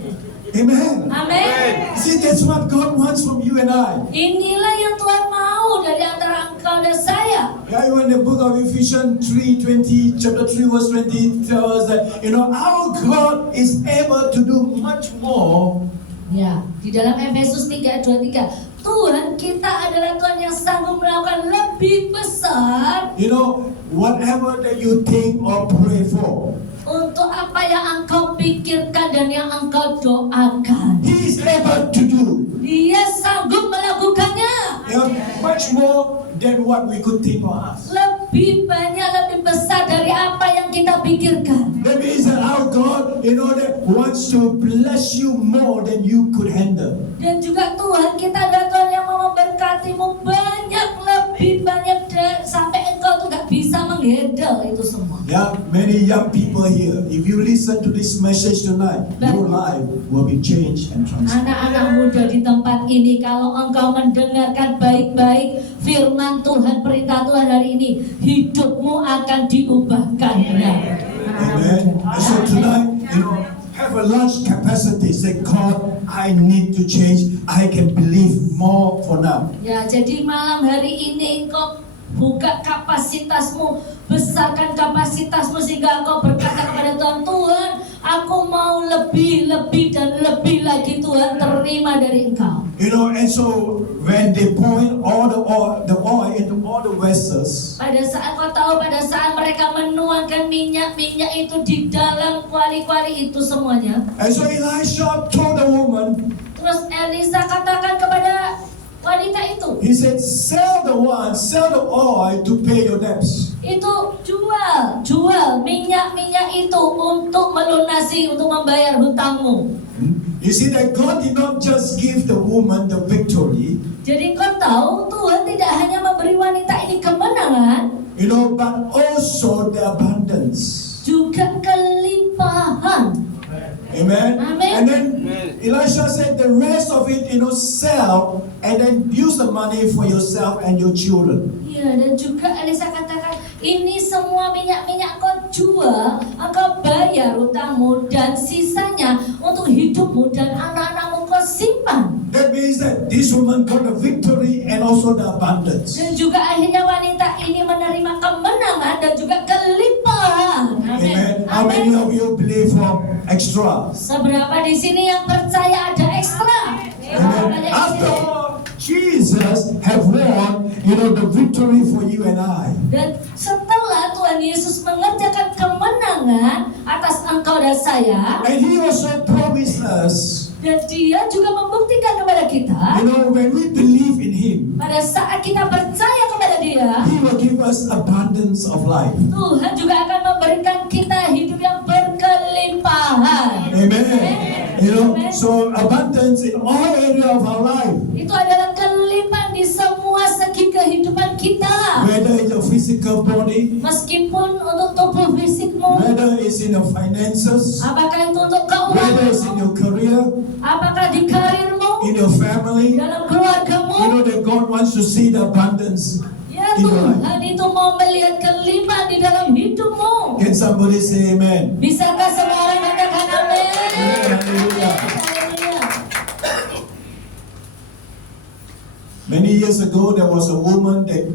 Amen. Amin. See, that's what God wants from you and I. Inilah yang Tuhan mau dari antara engkau dan saya. Yeah, when the book of Ephesians 3:20, chapter 3 verse 20 tells us that, our God is able to do much more. Ya, di dalam Efesus 3:23, Tuhan kita adalah Tuhan yang sanggup melakukan lebih besar Whatever that you think or pray for. untuk apa yang engkau pikirkan dan yang engkau doakan. He is able to do. Dia sanggup melakukannya. Much more than what we could think or ask. Lebih banyak, lebih besar dari apa yang kita pikirkan. That means that our God, that wants to bless you more than you could handle. Dan juga Tuhan kita adalah Tuhan yang mau memberkatimu banyak, lebih banyak sampai engkau tuh gak bisa menghandle itu semua. Yeah, many young people here, if you listen to this message tonight, your life will be changed and transformed. Anak-anak muda di tempat ini, kalau engkau mendengarkan baik-baik firman Tuhan, perintah Tuhan hari ini, hidupmu akan diubahkan. Amen. And so tonight, have a large capacity. Say, God, I need to change. I can believe more for now. Ya, jadi malam hari ini engkau buka kapasitasmu, besarkan kapasitasmu sehingga engkau berkata kepada Tuhan, Tuhan, aku mau lebih dan lebih lagi Tuhan, terima dari Engkau. And so when they pour all the oil into all the vessels, Pada saat mereka menuangkan minyak itu di dalam kuali-kuali itu semuanya. and so Elisha told the woman, Terus Elisa katakan kepada wanita itu, he said, sell the oil to pay your debts. itu jual minyak itu untuk melunasi, untuk membayar hutangmu. You see that God did not just give the woman the victory, Jadi kau tahu Tuhan tidak hanya memberi wanita ini kemenangan, but also the abundance. juga kelimpahan. Amen. Amen. And then Elisha said the rest of it, sell and then use the money for yourself and your children. Iya, dan juga Elisa katakan, ini semua minyak kau jual, engkau bayar hutangmu dan sisanya untuk hidupmu dan anak-anakmu kau simpan. That means that this woman got the victory and also the abundance. Dan juga akhirnya wanita ini menerima kemenangan dan juga kelimpahan. Amen. How many of you believe for extra? Seberapa di sini yang percaya ada ekstra? Amen. After all, Jesus have won, the victory for you and I. Dan setelah Tuhan Yesus mengerjakan kemenangan atas engkau dan saya, And He also promised us Dan dia juga membuktikan kepada kita, You know, when we believe in Him, pada saat kita percaya kepada dia, He will give us abundance of life. Tuhan juga akan memberikan kita hidup yang berkelimpahan. Amen. You know, so abundance in all area of our life, Itu adalah kelimpahan di semua segi kehidupan kita. whether in your physical body, Meskipun untuk tubuh fisikmu, whether it's in your finances, apakah itu untuk whether it's in keuanganmu, your career, apakah di karirmu, in your family. dalam keluargamu. You know that God wants to see the abundance Ya in your life. Tuhan itu mau melihat kelimpahan di dalam hidupmu. Can somebody say amen? Bisakah semua orang katakan amin? Hallelujah. Haleluya. Many years ago, there was a woman that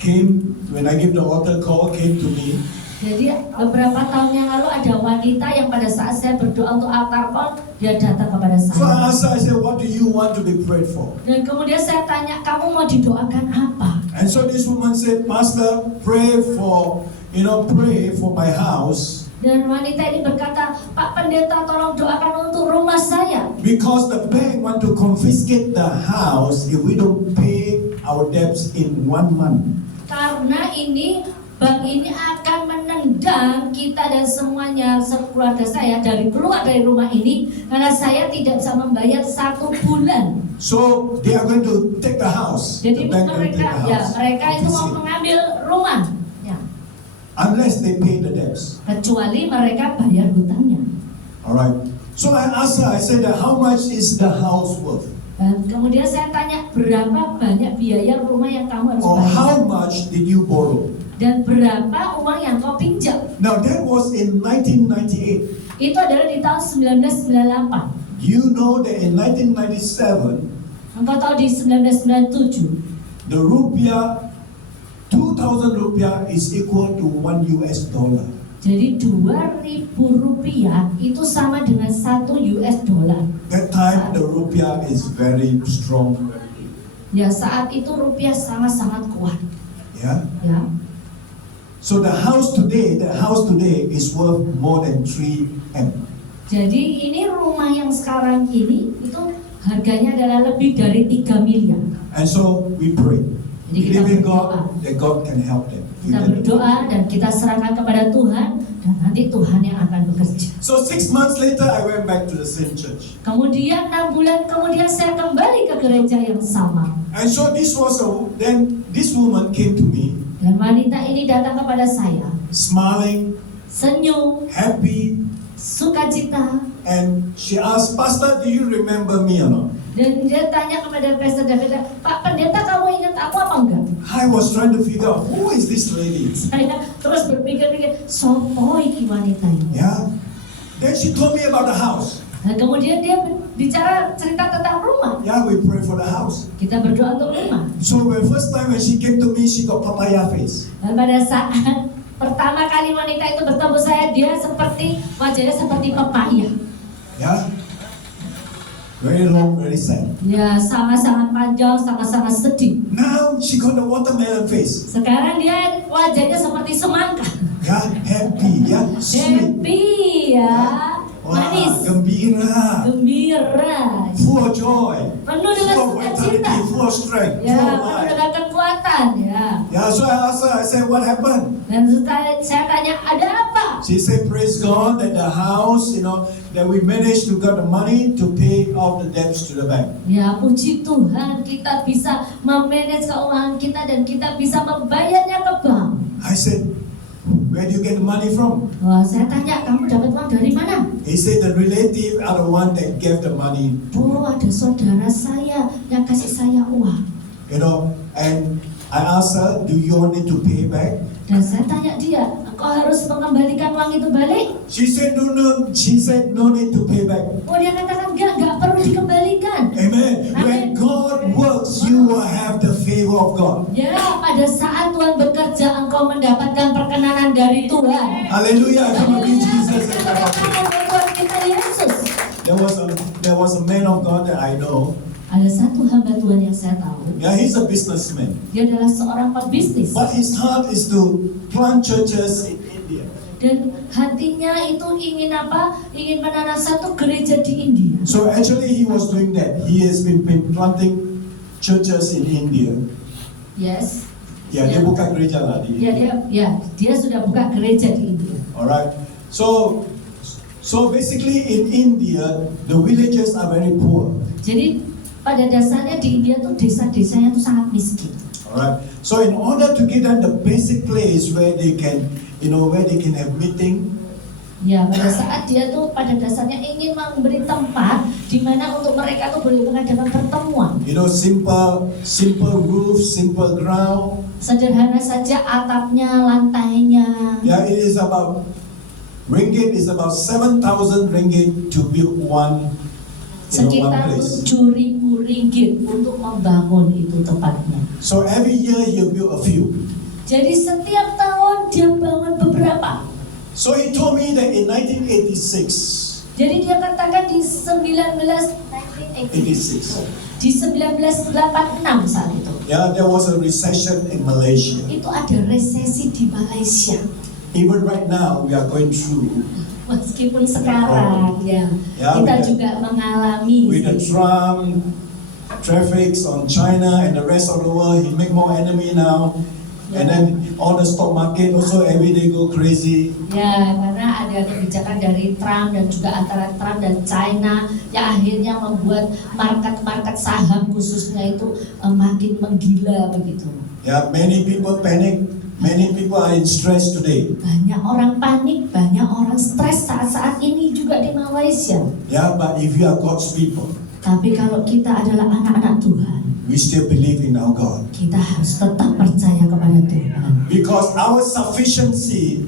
came when I give the altar call, came to me. Jadi beberapa tahun yang lalu ada wanita yang pada saat saya berdoa untuk altar call, dia datang kepada So I saya. asked her, I said, what do you want to be prayed for? Dan kemudian saya tanya, kamu mau didoakan apa? And so this woman said, Pastor, pray for my house, Dan wanita ini berkata, Pak Pendeta tolong doakan untuk rumah saya. because the bank want to confiscate the house if we don't pay our debts in 1 month. Karena ini bank ini akan menendang kita dan semuanya sekeluarga saya dari keluar dari rumah ini karena saya tidak bisa membayar 1 bulan. So they are going to take the house. Jadi The bank going to take the house. mereka itu mau Confiscate. mengambil rumah, ya, Unless they pay the debts. kecuali mereka bayar hutangnya. Alright. So I asked her, I said, how much is the house worth? Dan kemudian saya tanya berapa banyak biaya rumah yang kamu harus Or bayar how much did you borrow? dan berapa uang yang kau pinjam. Now that was in 1998. Itu adalah di tahun 1998. You know that in 1997, Engkau tahu di 1997 the rupiah, 2,000 rupiah is equal to $1. jadi 2.000 rupiah itu sama dengan 1 US dollar. That time the rupiah is very strong. Ya saat itu rupiah sangat-sangat kuat. Yeah. Ya. So the house today is worth more than 3M. Jadi ini rumah yang sekarang ini itu harganya adalah lebih dari 3 miliar. And so we pray. Jadi kita Believe in berdoa. God that God can help them. Kita berdoa dan kita serahkan kepada Tuhan dan nanti Tuhan yang akan bekerja. So 6 months later, I went back to the same church. Kemudian 6 bulan kemudian saya kembali ke gereja yang sama. And so then this woman came to me, Dan wanita ini datang kepada saya, smiling, senyum, happy, sukacita, and she asked, Pastor, do you remember me or not? dan dia tanya kepada Pastor David, Pak Pendeta kamu ingat aku apa enggak? I was trying to figure out, who is this lady? Saya terus berpikir-pikir, sopo iki wanita ini? Yeah. Then she told me about the house. Nah, kemudian dia bicara cerita tentang rumah. Yeah, we pray for the house. Kita berdoa untuk rumah. So the first time when she came to me, she got papaya face. Dan pada saat pertama kali wanita itu bertemu saya, dia seperti wajahnya seperti pepaya. Yeah. Very long, very sad. Ya, sangat-sangat panjang, sangat-sangat sedih. Now she got the watermelon face. Sekarang dia wajahnya seperti semangka. Yeah, happy, yeah, sweet. Happy ya, Wah, manis, gembira, gembira, full of joy, penuh dengan full of vitality, sukacita. full of strength, Ya, full of penuh life. dengan kekuatan ya. Yeah, so I asked her, I said, what happened? Dan saya tanya, ada apa? She said, praise God that the house, that we managed to get the money to pay off the debts to the bank. Ya, puji Tuhan, kita bisa memanage keuangan kita dan kita bisa membayarnya ke bank. I said, where do you get the money from? Wah, saya tanya, kamu dapat uang dari mana? He said, the relative are the one that gave the money. Oh, ada saudara saya yang kasih saya uang. And I asked her, do you need to pay back? Dan saya tanya dia, kau harus mengembalikan uang itu balik? She said, no. She said, no need to pay back. Oh, dia katakan, enggak perlu dikembalikan. Amen. When God works, you will have the favor of God. Ya, pada saat Tuhan bekerja, engkau mendapatkan perkenanan dari Tuhan. Hallelujah. Come on, Jesus. Perkenanan dari Tuhan kita Yesus. There was a man of God that I know. Ada satu hamba Tuhan yang saya tahu. Yeah, he's a businessman. Dia adalah seorang pebisnis. But his heart is to plant churches in India. dan hatinya itu ingin apa? Ingin menanam satu gereja di India. So actually he was doing that. He has been planting churches in India. Yes. Ya, dia buka gereja lah di India. Dia sudah buka gereja di India. Alright. So basically in India, the villages are very poor. Jadi pada dasarnya di India tuh desa-desanya tuh sangat miskin. Alright. So in order to give them the basic place where they can, where they can have meeting, Ya, pada saat dia tuh pada dasarnya ingin memberi tempat di mana untuk mereka tuh boleh mengadakan pertemuan. simple roof, simple ground. Sederhana saja atapnya, lantainya. Yeah, it is about ringgit is about 7,000 ringgit to build one Sekitar place. 7.000 ringgit untuk membangun itu tempatnya. So every year he build a few. Jadi setiap tahun dia bangun beberapa. So he told me that in 1986, Jadi dia katakan di 86, di 1986 saat itu. yeah, there was a recession in Malaysia. Itu ada resesi di Malaysia. Even right now, we are going through Meskipun sekarang Ya, kita with juga mengalami with the Trump traffics on China and the rest of the world. He make more enemy now, and then all the stock market also every day go crazy. ya, karena ada kebijakan dari Trump dan juga antara Trump dan China yang akhirnya membuat market saham khususnya itu makin menggila begitu. Yeah, many people panic. Many people are in stress today. Banyak orang panik, banyak orang stres saat ini juga di Malaysia. Yeah, but if you are God's people, Tapi kalau kita adalah anak-anak Tuhan, we still believe in our God. kita harus tetap percaya kepada Tuhan. Because our sufficiency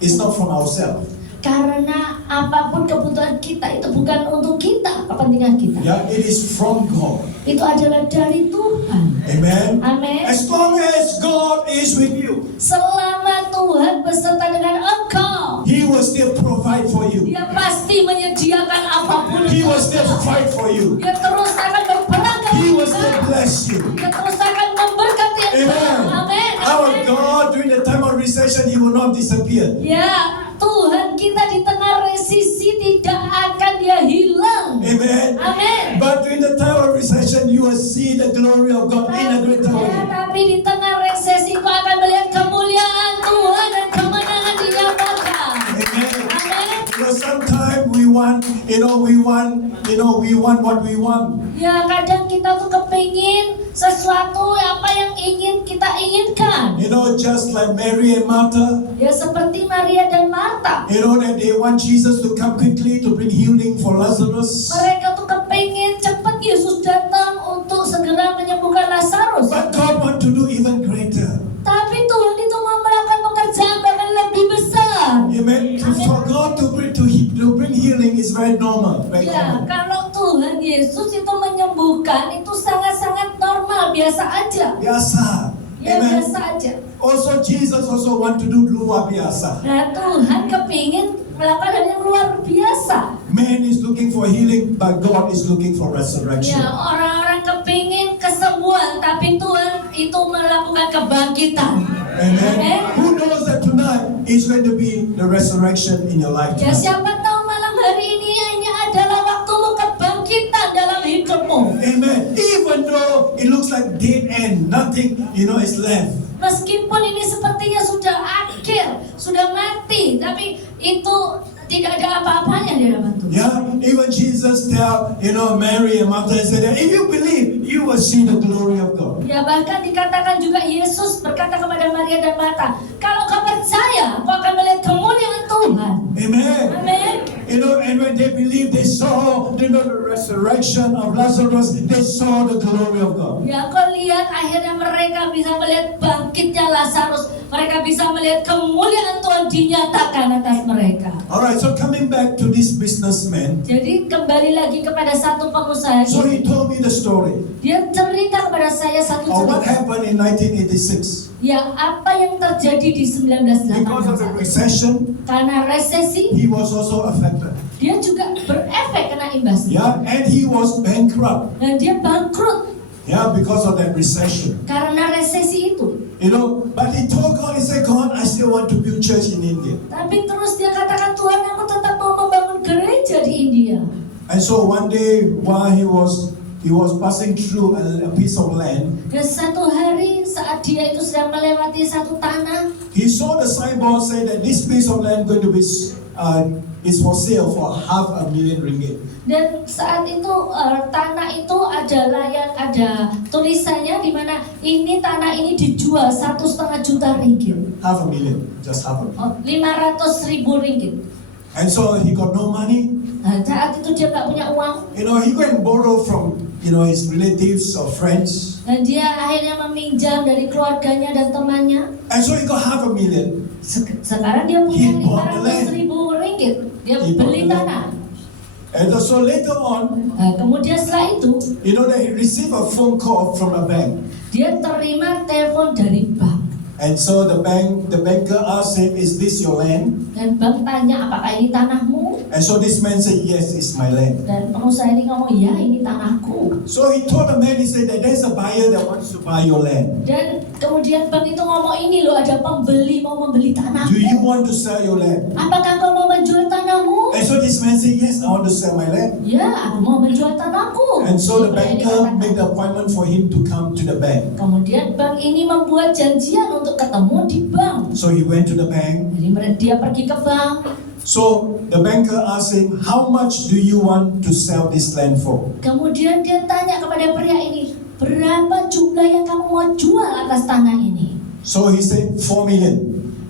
is not from ourselves. Karena apapun kebutuhan kita itu bukan untuk kita, kepentingan kita. Yeah, it is from God. Itu adalah dari Tuhan. Amen. Amin. As long as God is with you, Selama Tuhan beserta dengan engkau, He will still provide for you. Dia pasti menyediakan apapun. He will still fight for you. Dia terus akan berperang He dengan will still engkau. bless you. Dia terus akan memberkati engkau. Amen. Amin. Our Amin. God during the time of recession, He will not disappear. Ya, Tuhan kita di tengah resisi tidak akan dia hilang. Amen. Amin. But during the time of recession, you will see the glory of God in a greater Ya, way. tapi di tengah resesi kau akan melihat kemuliaan Tuhan dan kemenangan dinyatakan. Amen. Amin. Sometimes we want what we want. Ya, kadang kita tuh kepingin sesuatu apa yang ingin kita inginkan. Just like Mary and Martha. Ya, seperti Maria dan Marta. That they want Jesus to come quickly to bring healing for Lazarus. Mereka tuh kepingin cepat Yesus datang untuk segera menyembuhkan Lazarus. But God want to do even greater. Tapi Tuhan itu mau melakukan pekerjaan bahkan lebih besar. Amen. For God to bring healing is very normal, very Ya, common. kalau Tuhan Yesus itu menyembuhkan itu sangat-sangat normal, biasa aja. Biasa. Ya, Amen. biasa aja. Also Jesus also want to do luar biasa. Nah, Tuhan kepingin melakukan hal yang luar biasa. Man is looking for healing, but God is looking for resurrection. Ya, orang-orang kepingin kesembuhan, tapi Tuhan itu melakukan kebangkitan. Amen. Who knows that tonight is going to be the resurrection in your life? Ya, tonight? siapa tahu malam hari ini hanya adalah waktumu kebangkitan dalam hidupmu. Amen. Even though it looks like dead end, nothing, is left. Meskipun ini sepertinya sudah akhir, sudah mati, tapi itu tidak ada apa-apanya di hadapan Tuhan. Yeah, even Jesus tell, Mary and Martha said that if you believe, you will see the glory of God. Ya, bahkan dikatakan juga Yesus berkata kepada Maria dan Marta, kalau kau percaya, kau akan melihat kemuliaan Tuhan. Amen. Amin. And when they believe, they saw, the resurrection of Lazarus, they saw the glory of God. Ya, kau lihat akhirnya mereka bisa melihat bangkitnya Lazarus. Mereka bisa melihat kemuliaan Tuhan dinyatakan atas mereka. Alright, so coming back to this businessman, Jadi kembali lagi kepada satu pengusaha so he ini. told me the story Dia cerita kepada saya satu of what cerita. happened in 1986. Ya, apa yang terjadi di Because of the 1986? recession, Karena resesi, he was also affected. dia juga berefek kena imbasnya. Yeah, and he was bankrupt. Dan dia bangkrut Yeah, because of that recession. karena resesi itu. You know, but he told God, he said, God, I still want to build church in India. Tapi terus dia katakan, Tuhan, aku tetap mau membangun gereja di India. And so one day while he was passing through a piece of land, Dan satu hari saat dia itu sedang melewati satu tanah, he saw the signboard say that this piece of land going to be is for sale for $500,000 ringgit. dan saat itu tanah itu ada tulisannya di mana ini tanah ini dijual 1,5 juta ringgit. $500,000, just $500,000. 500.000 ringgit. And so he got no money. Nah, saat itu dia nggak punya uang, You know, he go and borrow from, you know, his relatives or friends. dan dia akhirnya meminjam dari keluarganya dan temannya. And so he got $500,000. Sekarang dia punya He bought the land. 500.000 ringgit. Dia He bought beli the land. tanah. And so later on, Nah, kemudian setelah itu you know, they received a phone call from a bank. dia terima telepon dari bank. And so the banker asked him, is this your land? Dan bank tanya, apakah ini tanahmu? And so this man said, yes, it's my land. Dan pengusaha ini ngomong, ya ini tanahku. So he told the man, he said that there's a buyer that wants to buy your land. Dan kemudian bank itu ngomong, ini loh ada pembeli mau membeli tanahmu. Do you want to sell your land? Apakah kau mau menjual tanahmu? And so this man said, yes, I want to sell my land. Ya, aku mau menjual tanahku. And so the Pembeli banker katakan. made the appointment for him to come to the bank. Kemudian bank ini membuat janjian untuk ketemu di bank. So he went to the bank. Jadi dia pergi ke bank. So the banker asked him, how much do you want to sell this land for? Kemudian dia tanya kepada pria ini, berapa jumlah yang kamu mau jual atas tanah ini? So he said, 4 million.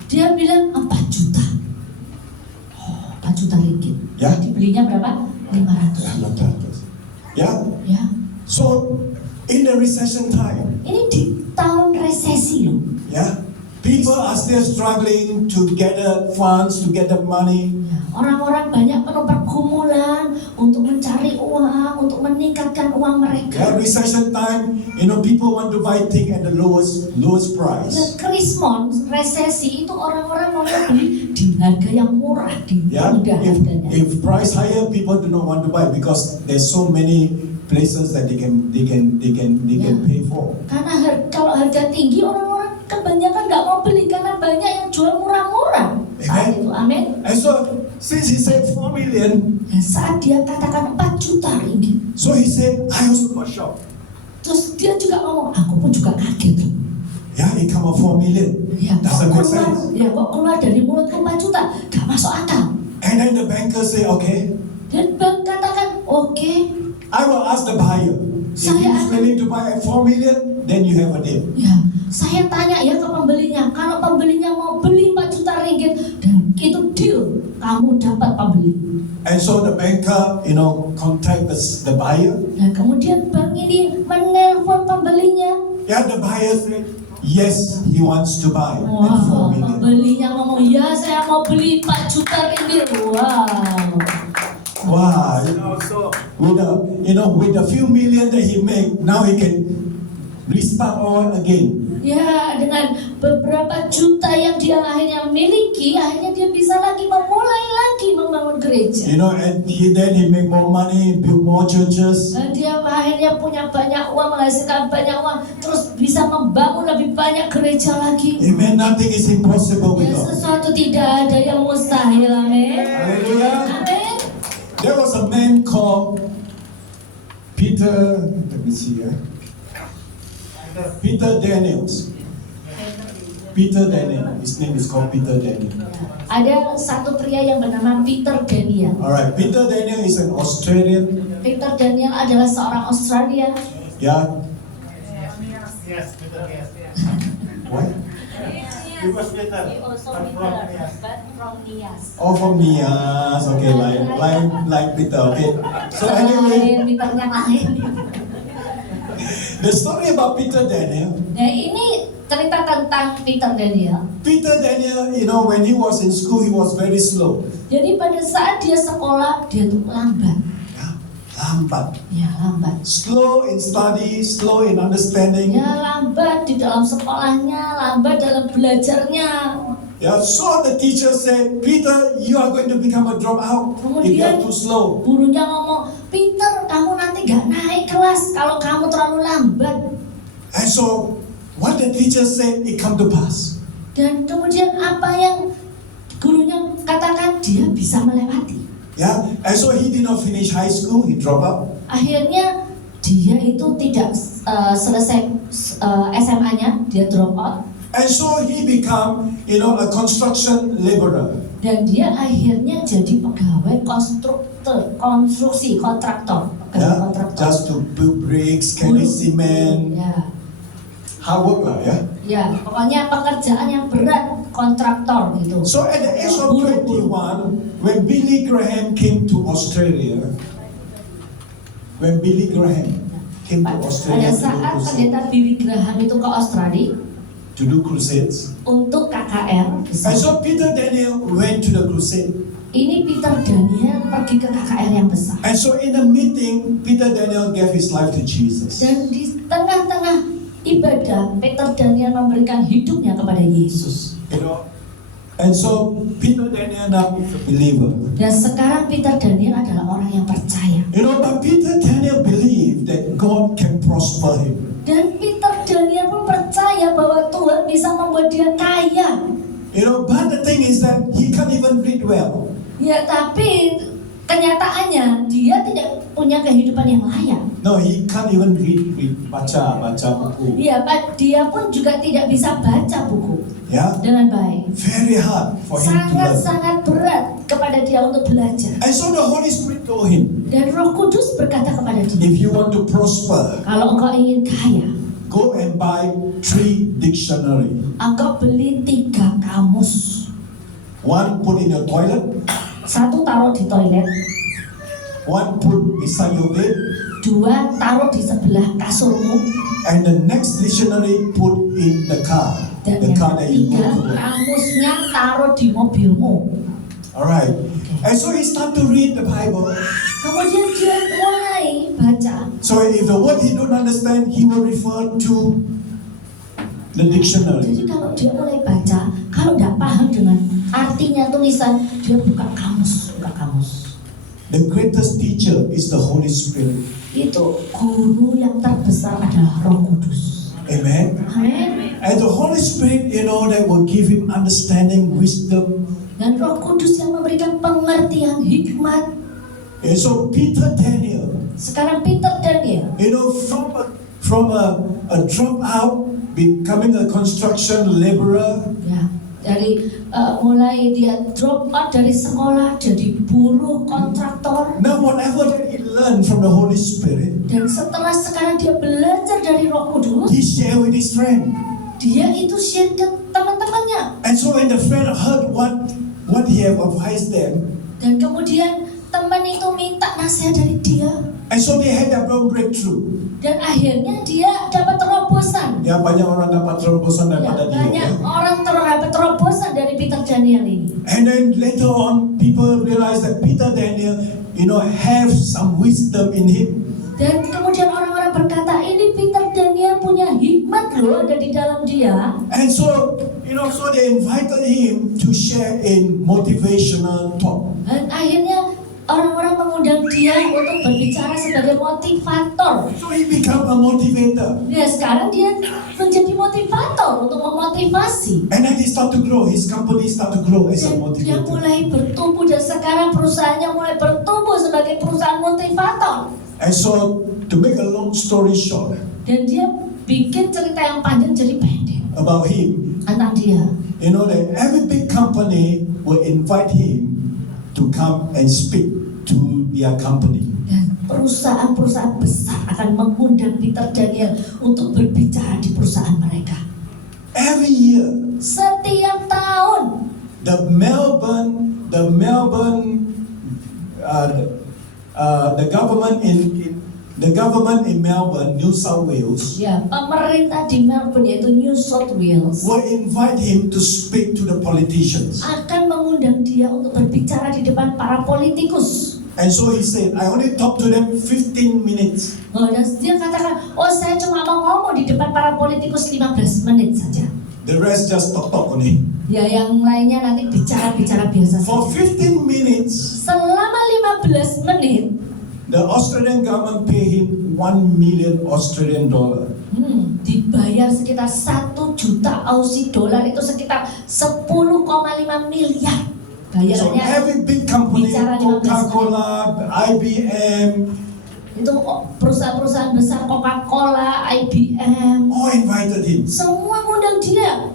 Dia bilang 4 juta. Oh, 4 juta ringgit. Ya. Dibelinya berapa? 500. Yeah? Ya. So in the recession time, Ini di tahun resesi loh. yeah, people are still struggling to gather funds, to gather money. Ya, orang-orang banyak penuh pergumulan untuk mencari uang, untuk meningkatkan uang Yeah, mereka. recession time, you know, people want to buy things at the lowest Dan price. krismon, resesi itu orang-orang mau beli di harga yang murah, di Yeah, mudah harganya. if price higher, people do not want to buy because there's so many places that they can Yeah. pay for. Karena kalau harga tinggi orang-orang kebanyakan nggak mau beli karena banyak yang jual murah-murah. Saat Amen. itu, amin. And so since he said 4 million, Dan saat dia katakan 4 juta ringgit, so he said, I also got shocked. terus dia juga ngomong, aku pun juga kaget. Yeah, it come out 4 million. Ya, Doesn't kok make keluar, sense. ya kok keluar dari mulutku 4 juta, gak masuk akal. And then the banker say, okay, Dan bank katakan, oke, I will ask the buyer. If he's willing to buy at 4 million, then you have a deal. ya saya tanya ya ke pembelinya, kalau pembelinya mau beli 4 juta ringgit, dan itu deal, kamu dapat pembeli. And so the banker, you know, contact the buyer. Nah kemudian bank ini menelpon pembelinya. Yeah, the buyer said, yes, he wants to buy at 4 Wow, million. pembelinya ngomong, ya saya mau beli 4 juta ringgit. Wow. Wow, you know, so with a few million that he made, now he can restart all again. Ya, dengan beberapa juta yang dia akhirnya miliki, akhirnya dia bisa lagi memulai lagi membangun gereja. You know, and then he make more money, build more churches. Dan dia akhirnya punya banyak uang, menghasilkan banyak uang, terus bisa membangun lebih banyak gereja lagi. Amen. Nothing is impossible with Ya, God. sesuatu tidak ada yang mustahil, amin. Hallelujah. Amin. There was a man called Peter. Let me see here. Peter Daniels. Peter Daniel. His name is called Peter Daniel. Ada satu pria yang bernama Peter Daniel. Alright, Peter Daniel is an Australian. Peter Daniel adalah seorang Australia. Yeah. Yes, betul, yes. What? He was better. Oh, from Nias. Okay, like Peter. Okay. So anyway, Peternya lain. the story about Peter Daniel. Nah ini cerita tentang Peter Daniel. Peter Daniel, you know, when he was in school, he was very slow. Jadi pada saat dia sekolah, dia tuh lambat. Yeah, lambat. Ya lambat. Slow in study, slow in understanding. Ya lambat di dalam sekolahnya, lambat dalam belajarnya. Yeah, so the teacher said, Peter, you are going to become a dropout if you are too slow. Gurunya ngomong, Peter, kamu nanti gak naik kelas kalau kamu terlalu lambat. And so what the teacher said, it come to pass. Dan kemudian apa yang gurunya katakan, dia bisa melewati. Yeah, and so he did not finish high school, he dropped out. Akhirnya dia itu tidak selesai SMA-nya, dia drop out. And so he become, a construction laborer. Dan dia akhirnya jadi pegawai konstruksi, kontraktor. Yeah, Kontraktor. just to build bricks, carry cement, Ya, hard work lah, ya. ya, pokoknya pekerjaan yang berat, kontraktor gitu. So at the age of Buruh. 21, when Billy Graham came to Australia, Pada to saat pendeta Billy Graham itu ke Australia do crusades. untuk KKR, And so Peter Daniel went to the crusade. ini Peter Daniel pergi ke KKR yang besar. And so in the meeting, Peter Daniel gave his life to Jesus. Dan di tengah-tengah ibadah, Peter Daniel memberikan hidupnya kepada Yesus. And so Peter Daniel now is a believer. Dan sekarang Peter Daniel adalah orang yang percaya. But Peter Daniel believed that God can prosper him. Dan Peter Daniel pun percaya bahwa Tuhan bisa membuat dia kaya. But the thing is that he can't even read well. Ya, tapi kenyataannya dia tidak punya kehidupan yang layak. No, he can't even read baca buku. Ya, dia pun juga tidak bisa baca buku Yeah, dengan baik. very hard for him to learn. Sangat-sangat berat kepada dia untuk belajar. And so the Holy Spirit told him, Dan Roh Kudus berkata kepada dia, if you want to prosper, kalau engkau ingin kaya, go and buy 3 dictionary. engkau beli 3 kamus. One put in your toilet, Satu taruh di toilet, one put beside your bed, 2 taruh di sebelah kasurmu, and the next dictionary put in the car. dan The car yang that you go ketiga to work. kamusnya taruh di mobilmu. Alright. And so he started to read the Bible. Kemudian dia mulai baca. So if the word he don't understand, he will refer to the dictionary. Jadi kalau dia mulai baca, kalau tidak paham dengan artinya tulisan, dia buka kamus. The greatest teacher is the Holy Spirit. Itu guru yang terbesar adalah Roh Kudus. Amen. Amin. And the Holy Spirit, that will give him understanding, wisdom. Dan Roh Kudus yang memberikan pengertian, hikmat. And so Peter Daniel, Sekarang Peter Daniel, from a dropout, becoming a construction laborer, ya, dari mulai dia drop out dari sekolah jadi buruh kontraktor. now whatever that he learned from the Holy Spirit, Dan setelah sekarang dia belajar dari Roh Kudus, he shared with his friend. dia itu share ke teman-temannya. And so when the friend heard what he have advised them, Dan kemudian teman itu minta nasihat dari dia. and so they had their own breakthrough. Dan akhirnya dia dapat terobosan. Ya, banyak orang dapat terobosan Ya, daripada dia. banyak orang dapat terobosan dari Peter Daniel ini. And then later on, people realize that Peter Daniel, have some wisdom in him. Dan kemudian orang-orang berkata, ini Peter Daniel punya hikmat loh ada di dalam dia. And so, so they invited him to share in motivational talk. Dan akhirnya orang-orang mengundang dia untuk berbicara sebagai motivator. So he became a motivator. Ya, sekarang dia menjadi motivator untuk memotivasi. And then he start to grow. His company start to grow as a Dan dia motivator. mulai bertumbuh dan sekarang perusahaannya mulai bertumbuh sebagai perusahaan motivator. And so, to make a long story short Dan dia bikin cerita yang panjang jadi pendek about him, tentang dia. that every big company will invite him to come and speak to their company. Dan perusahaan-perusahaan besar akan mengundang Peter Daniel untuk berbicara di perusahaan mereka. Every year, Setiap tahun, the government in Melbourne, New South Wales, ya, pemerintah di Melbourne yaitu New South Wales will invite him to speak to the politicians. akan mengundang dia untuk berbicara di depan para politikus. And so he said, I only talk to them 15 minutes. Dan dia katakan, saya cuma mau ngomong di depan para politikus 15 menit saja. The rest just talk only. Ya, yang lainnya nanti bicara-bicara biasa For saja. 15 minutes, Selama 15 menit, the Australian government pay him 1 million Australian dollar. Dibayar sekitar 1 juta Aussie dollar, itu sekitar 10,5 miliar. So Bayarannya every big company, bicara 15 Coca-Cola, IBM, itu perusahaan-perusahaan besar Coca-Cola, IBM, all invited him. semua ngundang dia.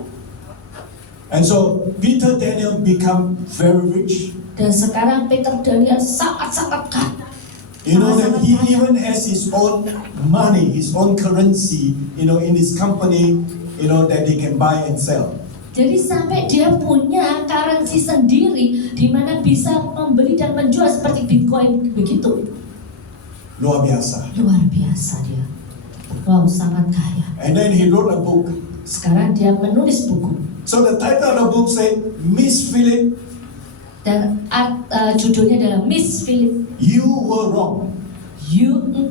And so Peter Daniel become very rich. Dan sekarang Peter Daniel sangat-sangat kaya. You know that he even has his own money, his own currency, in his company, that he can buy and sell. Jadi sampai dia punya currency sendiri di mana bisa membeli dan menjual seperti Bitcoin begitu. Luar biasa. Luar biasa dia. Wow, sangat kaya. And then he wrote a book. Sekarang dia menulis buku. So the title of the book said, Miss Philip, Dan judulnya adalah Miss Philip, you were wrong.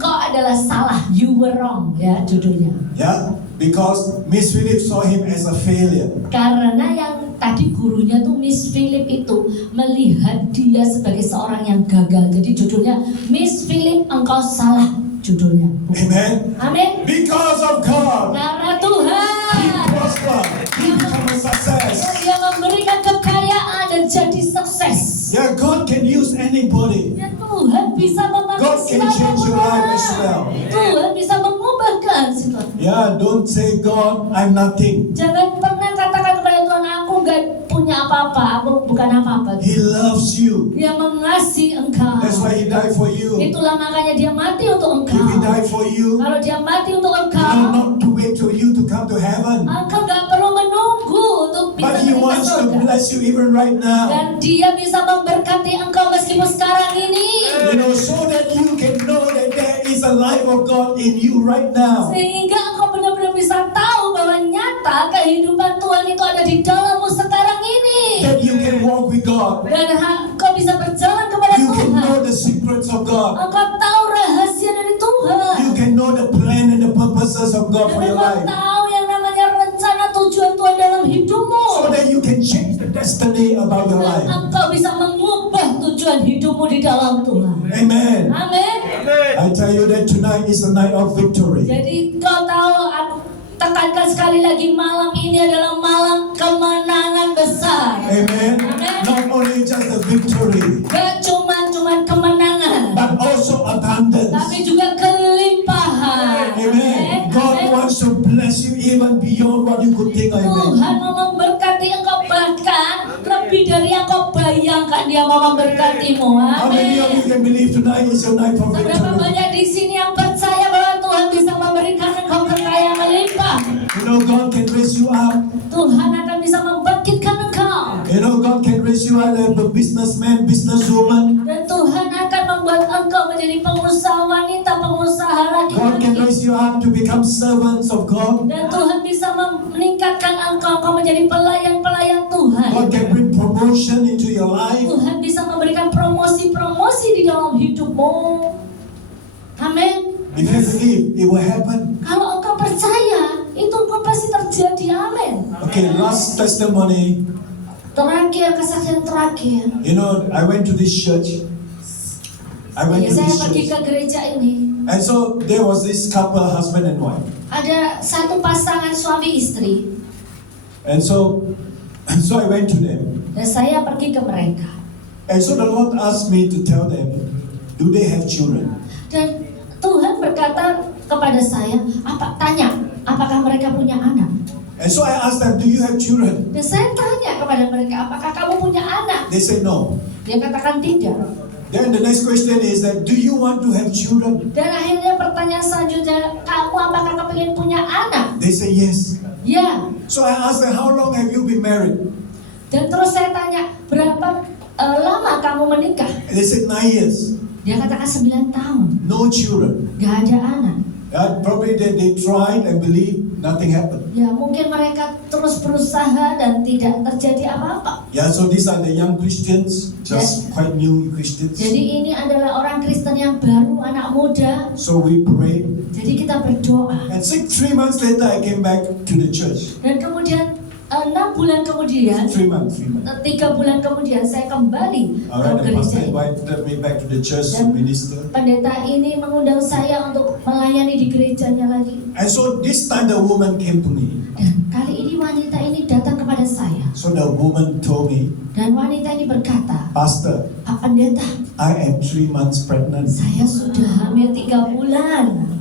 engkau adalah salah, you were wrong, ya judulnya. Yeah, because Miss Philip saw him as a failure. Karena yang tadi gurunya tuh Miss Philip itu melihat dia sebagai seorang yang gagal. Jadi judulnya Miss Philip, engkau salah, judulnya. Amen. Amin. Because of God, Karena he Tuhan prospered. He became a success. dia memberikan kekayaan dan jadi sukses. Yeah, God can use anybody. Ya Tuhan bisa memakai God can change your life as well. Tuhan bisa mengubahkan situasi. Yeah, don't say, God, I'm nothing. Jangan pernah katakan kepada Tuhan, aku gak punya apa-apa, aku bukan apa-apa. He loves you. Dia mengasihi engkau. That's why he died for you. Itulah makanya dia mati untuk If engkau. he died for you, Kalau dia mati untuk engkau, not to wait till you to come to heaven. engkau gak perlu menunggu untuk bisa But he masuk wants to surga. bless you even right now. Dan dia bisa memberkati engkau meskipun sekarang ini. So that you can know that there is a life of God in you right now. Sehingga engkau benar-benar bisa tahu bahwa nyata kehidupan Tuhan itu ada di dalammu sekarang ini. That you can walk with God. Dan engkau bisa berjalan kepada You can Tuhan. know the secrets of God. Engkau tahu rahasia dari Tuhan. You can know the plan and the purposes of God for Dan your engkau life. tahu yang namanya rencana tujuan Tuhan dalam hidupmu. So that you can change the destiny about your Dan life. engkau bisa mengubah tujuan hidupmu di dalam Tuhan. Amen. Amin. I tell you that tonight is a night of victory. Jadi kau tahu, aku tekankan sekali lagi, malam ini adalah malam kemenangan besar. Amen. Amen. Not only just the victory, Gak cuman kemenangan, but also abundance. tapi juga kelimpahan. Amen. God wants to bless you even beyond what you could think or Tuhan imagine. mau memberkati engkau bahkan lebih dari yang kau bayangkan. Dia mau memberkatimu. How many of you Amin. can believe tonight is your night for Seberapa victory? banyak di sini yang percaya bahwa Tuhan bisa memberikan engkau kekayaan melimpah? God can raise you up. Tuhan akan bisa membangkitkan engkau. God can raise you up as a businessman, businesswoman. Dan Tuhan akan membuat engkau menjadi pengusaha wanita, pengusaha God can laki-laki. raise you up to become servants of God. Dan Tuhan bisa meningkatkan engkau menjadi pelayan-pelayan Tuhan. God can bring promotion into your life. Tuhan bisa memberikan promosi-promosi di dalam hidupmu. Amin. If you believe, it will happen. Kalau engkau percaya, itu engkau pasti terjadi. Amin. Okay, last testimony. Terakhir, kesaksian terakhir. I went to this church. Saya pergi ke gereja ini. And so there was this couple, husband and wife. Ada satu pasangan suami istri. And so I went to them. Dan saya pergi ke mereka. And so the Lord asked me to tell them, do they have children? Dan Tuhan berkata kepada saya, apakah mereka punya anak? And so I asked them, do you have children? Dan saya tanya kepada mereka, apakah kamu punya anak? They said no. Dia katakan tidak. Then the next question is that, do you want to have children? Dan akhirnya pertanyaan selanjutnya, kamu apakah kepingin punya anak? They say yes. Ya. So I asked them, how long have you been married? Dan terus saya tanya, berapa lama kamu menikah? And they said 9 years. Dia katakan 9 tahun. No children. Gak ada anak. Probably they tried and believed, nothing happened. Ya mungkin mereka terus berusaha dan tidak terjadi apa-apa. Yeah, so these are the young Christians, just quite new Christians. Jadi ini adalah orang Kristen yang baru, anak muda. So we prayed. Jadi kita berdoa. And 3 months later, I came back to the church. Dan kemudian 6 bulan kemudian, 3 months. 3 bulan kemudian saya kembali ke Alright, the gereja pastor ini. invited me back to the church to minister. Pendeta ini mengundang saya untuk melayani di gerejanya lagi. And so this time the woman came to me. Dan kali ini wanita ini datang kepada saya. So the woman told me, Dan wanita ini berkata, Pastor, Pak Pendeta, I am 3 months pregnant. saya sudah hamil 3 bulan.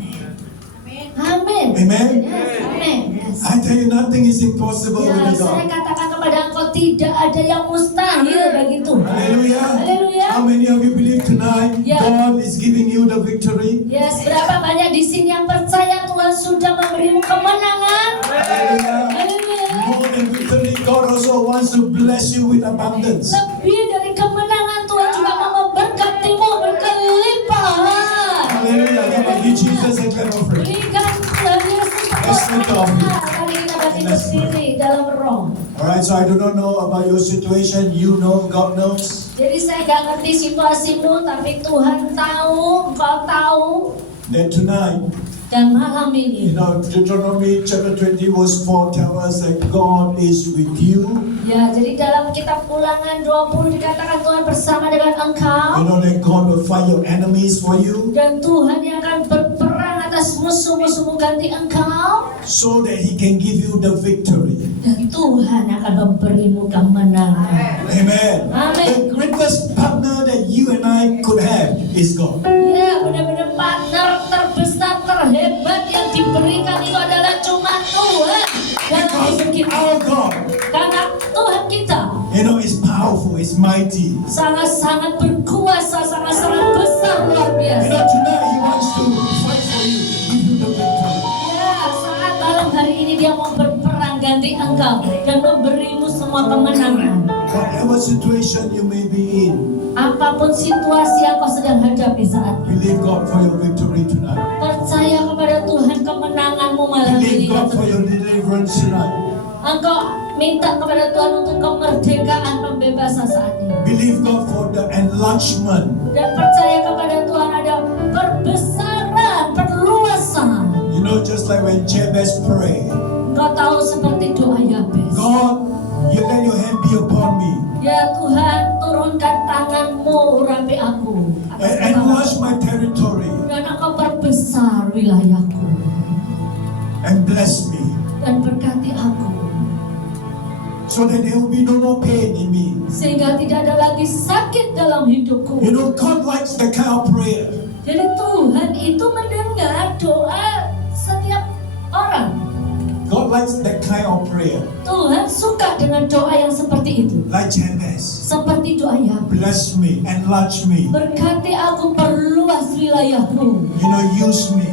Amin. Amen. Yes, amin. Yes. I tell you, nothing is impossible Ya, with saya God. katakan kepada engkau tidak ada yang mustahil bagi Tuhan. Hallelujah. Haleluya. How many of you believe tonight Yeah. God is giving you the victory? Yes, berapa banyak di sini yang percaya Tuhan sudah memberimu kemenangan? Hallelujah. Haleluya. More than victory, God also wants to bless you with abundance. Lebih dari kemenangan, Tuhan juga mau memberkatimu berkelimpahan. Hallelujah. Come on, give Jesus a clap offering. Berikan Tuhan Yesus Let's lift our kemenangan. hands. Mari kita bangkit berdiri dalam roh. Alright, so I do not know about your situation. You know, God knows. Jadi saya nggak ngerti situasimu, tapi Tuhan tahu, Engkau tahu. That tonight, Dan malam ini, Deuteronomy chapter 20 verse 4 tells us that God is with you. ya, jadi dalam kitab Ulangan 20 dikatakan Tuhan bersama dengan engkau. That God will fight your enemies for you, Dan Tuhan yang akan berperang atas musuh-musuhmu ganti engkau. so that He can give you the victory. Dan Tuhan akan memberimu kemenangan. Amen. Amen. The greatest partner that you and I could have is God. Ya, benar-benar partner terbesar, terhebat yang diberikan itu adalah cuma Tuhan. Dan Because kita, our God, karena Tuhan kita is powerful, is mighty. sangat-sangat berkuasa, sangat-sangat besar, luar biasa. Tonight He wants to fight for you, give you the victory. Ya, saat malam hari ini dia mau berperang ganti engkau dan memberimu semua kemenangan. Whatever situation you may be in, Apapun situasi yang kau sedang hadapi saat ini, believe God for your victory tonight. percaya kepada Tuhan kemenanganmu malam ini. Believe God for your deliverance tonight. Engkau minta kepada Tuhan untuk kemerdekaan, pembebasan saat ini. Believe God for the enlargement. Dan percaya kepada Tuhan ada perbesaran, perluasan. Just like when Jabez prayed, Engkau tahu seperti doa Yabes. God, you let your hand be upon me Ya Tuhan, turunkan tanganmu urapi aku atas and kepala. enlarge my territory Dan engkau perbesar wilayahku and bless me, dan berkati aku so that there will be no more pain in me. sehingga tidak ada lagi sakit dalam hidupku. God likes the kind of prayer. Jadi Tuhan itu mendengar doa setiap orang. God likes that kind of prayer. Tuhan suka dengan doa yang seperti itu. Like Jabez, Seperti doa Yabes. bless me, enlarge me, Berkati aku, perluas wilayahku. use me.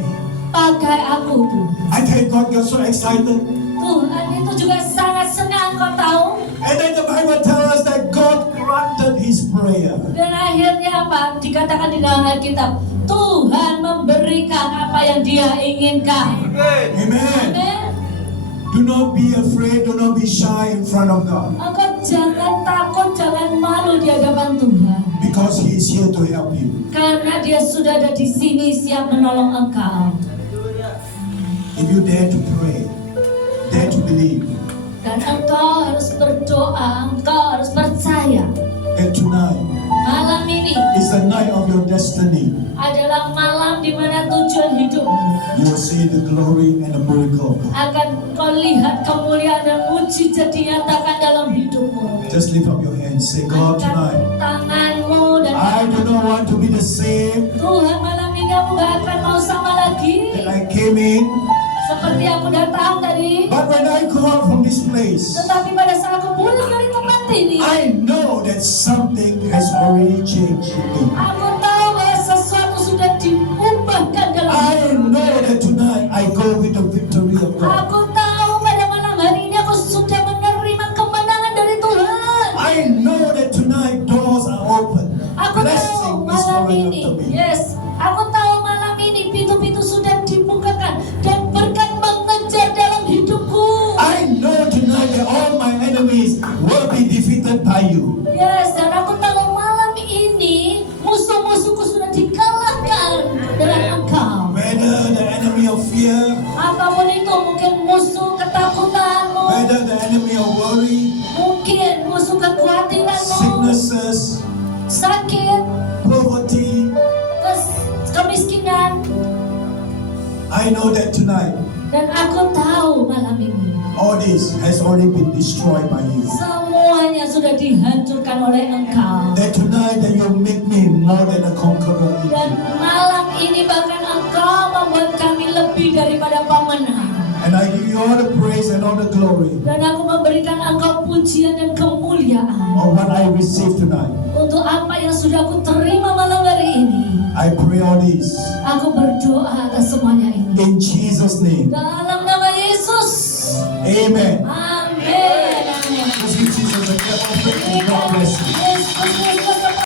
Pakai aku Tuhan. I tell God, you're so excited. Tuhan itu juga sangat senang, kau tahu. And then the Bible tells us that God granted his prayer. Dan akhirnya apa? Dikatakan di dalam Alkitab, Tuhan memberikan apa yang Dia inginkan. Amen. Amin. Do not be afraid, do not be shy in front of God, Engkau jangan takut, jangan malu di hadapan Tuhan. because he is here to help you. Karena Dia sudah ada di sini siap menolong engkau. If you dare to pray, dare to believe Dan engkau harus berdoa, engkau harus percaya. that tonight Malam ini is the night of your destiny, adalah malam di mana tujuan hidupmu you will see the glory and the miracle of God. akan kau lihat kemuliaan dan mujizat dinyatakan dalam hidupmu. Just lift up your hands, say, God, Angkat tonight, tanganmu dan I do not want to be the same Tuhan, malam ini aku gak akan mau sama lagi that I came in, seperti aku datang tadi. but when I go out from this place, Tetapi pada saat aku pulang dari tempat ini, I know that something has already changed in me. aku tahu bahwa sesuatu sudah diubahkan dalam I hidupku. know that tonight I go with the victory of God. Aku tahu pada malam hari ini aku sudah menerima kemenangan dari Tuhan. I know that tonight doors are open. Aku tahu Blessing is malam flowing ini, after me. yes, aku tahu malam ini pintu-pintu sudah dibukakan dan berkat mengejar dalam hidupku. I know tonight that all my enemies will be defeated by you. Yes, dan aku tahu malam ini musuh-musuhku sudah dikalahkan dengan engkau. Whether the enemy of fear, Apapun itu, mungkin musuh ketakutanmu, whether the enemy of I know that tonight, Dan aku tahu malam ini all this has already been destroyed by you. semuanya sudah dihancurkan oleh Engkau. That tonight that you make me more than a conqueror in Dan you. malam ini bahkan Engkau membuat kami lebih daripada pemenang. And I give you all the praise and all the glory Dan aku memberikan Engkau pujian dan kemuliaan of what I received tonight. untuk apa yang sudah aku terima malam hari ini. I pray all this Aku berdoa atas semuanya ini in Jesus' name. dalam nama Yesus. Amen. Amin. Let's give Jesus a clap of praise and God bless you. Yesus Kristus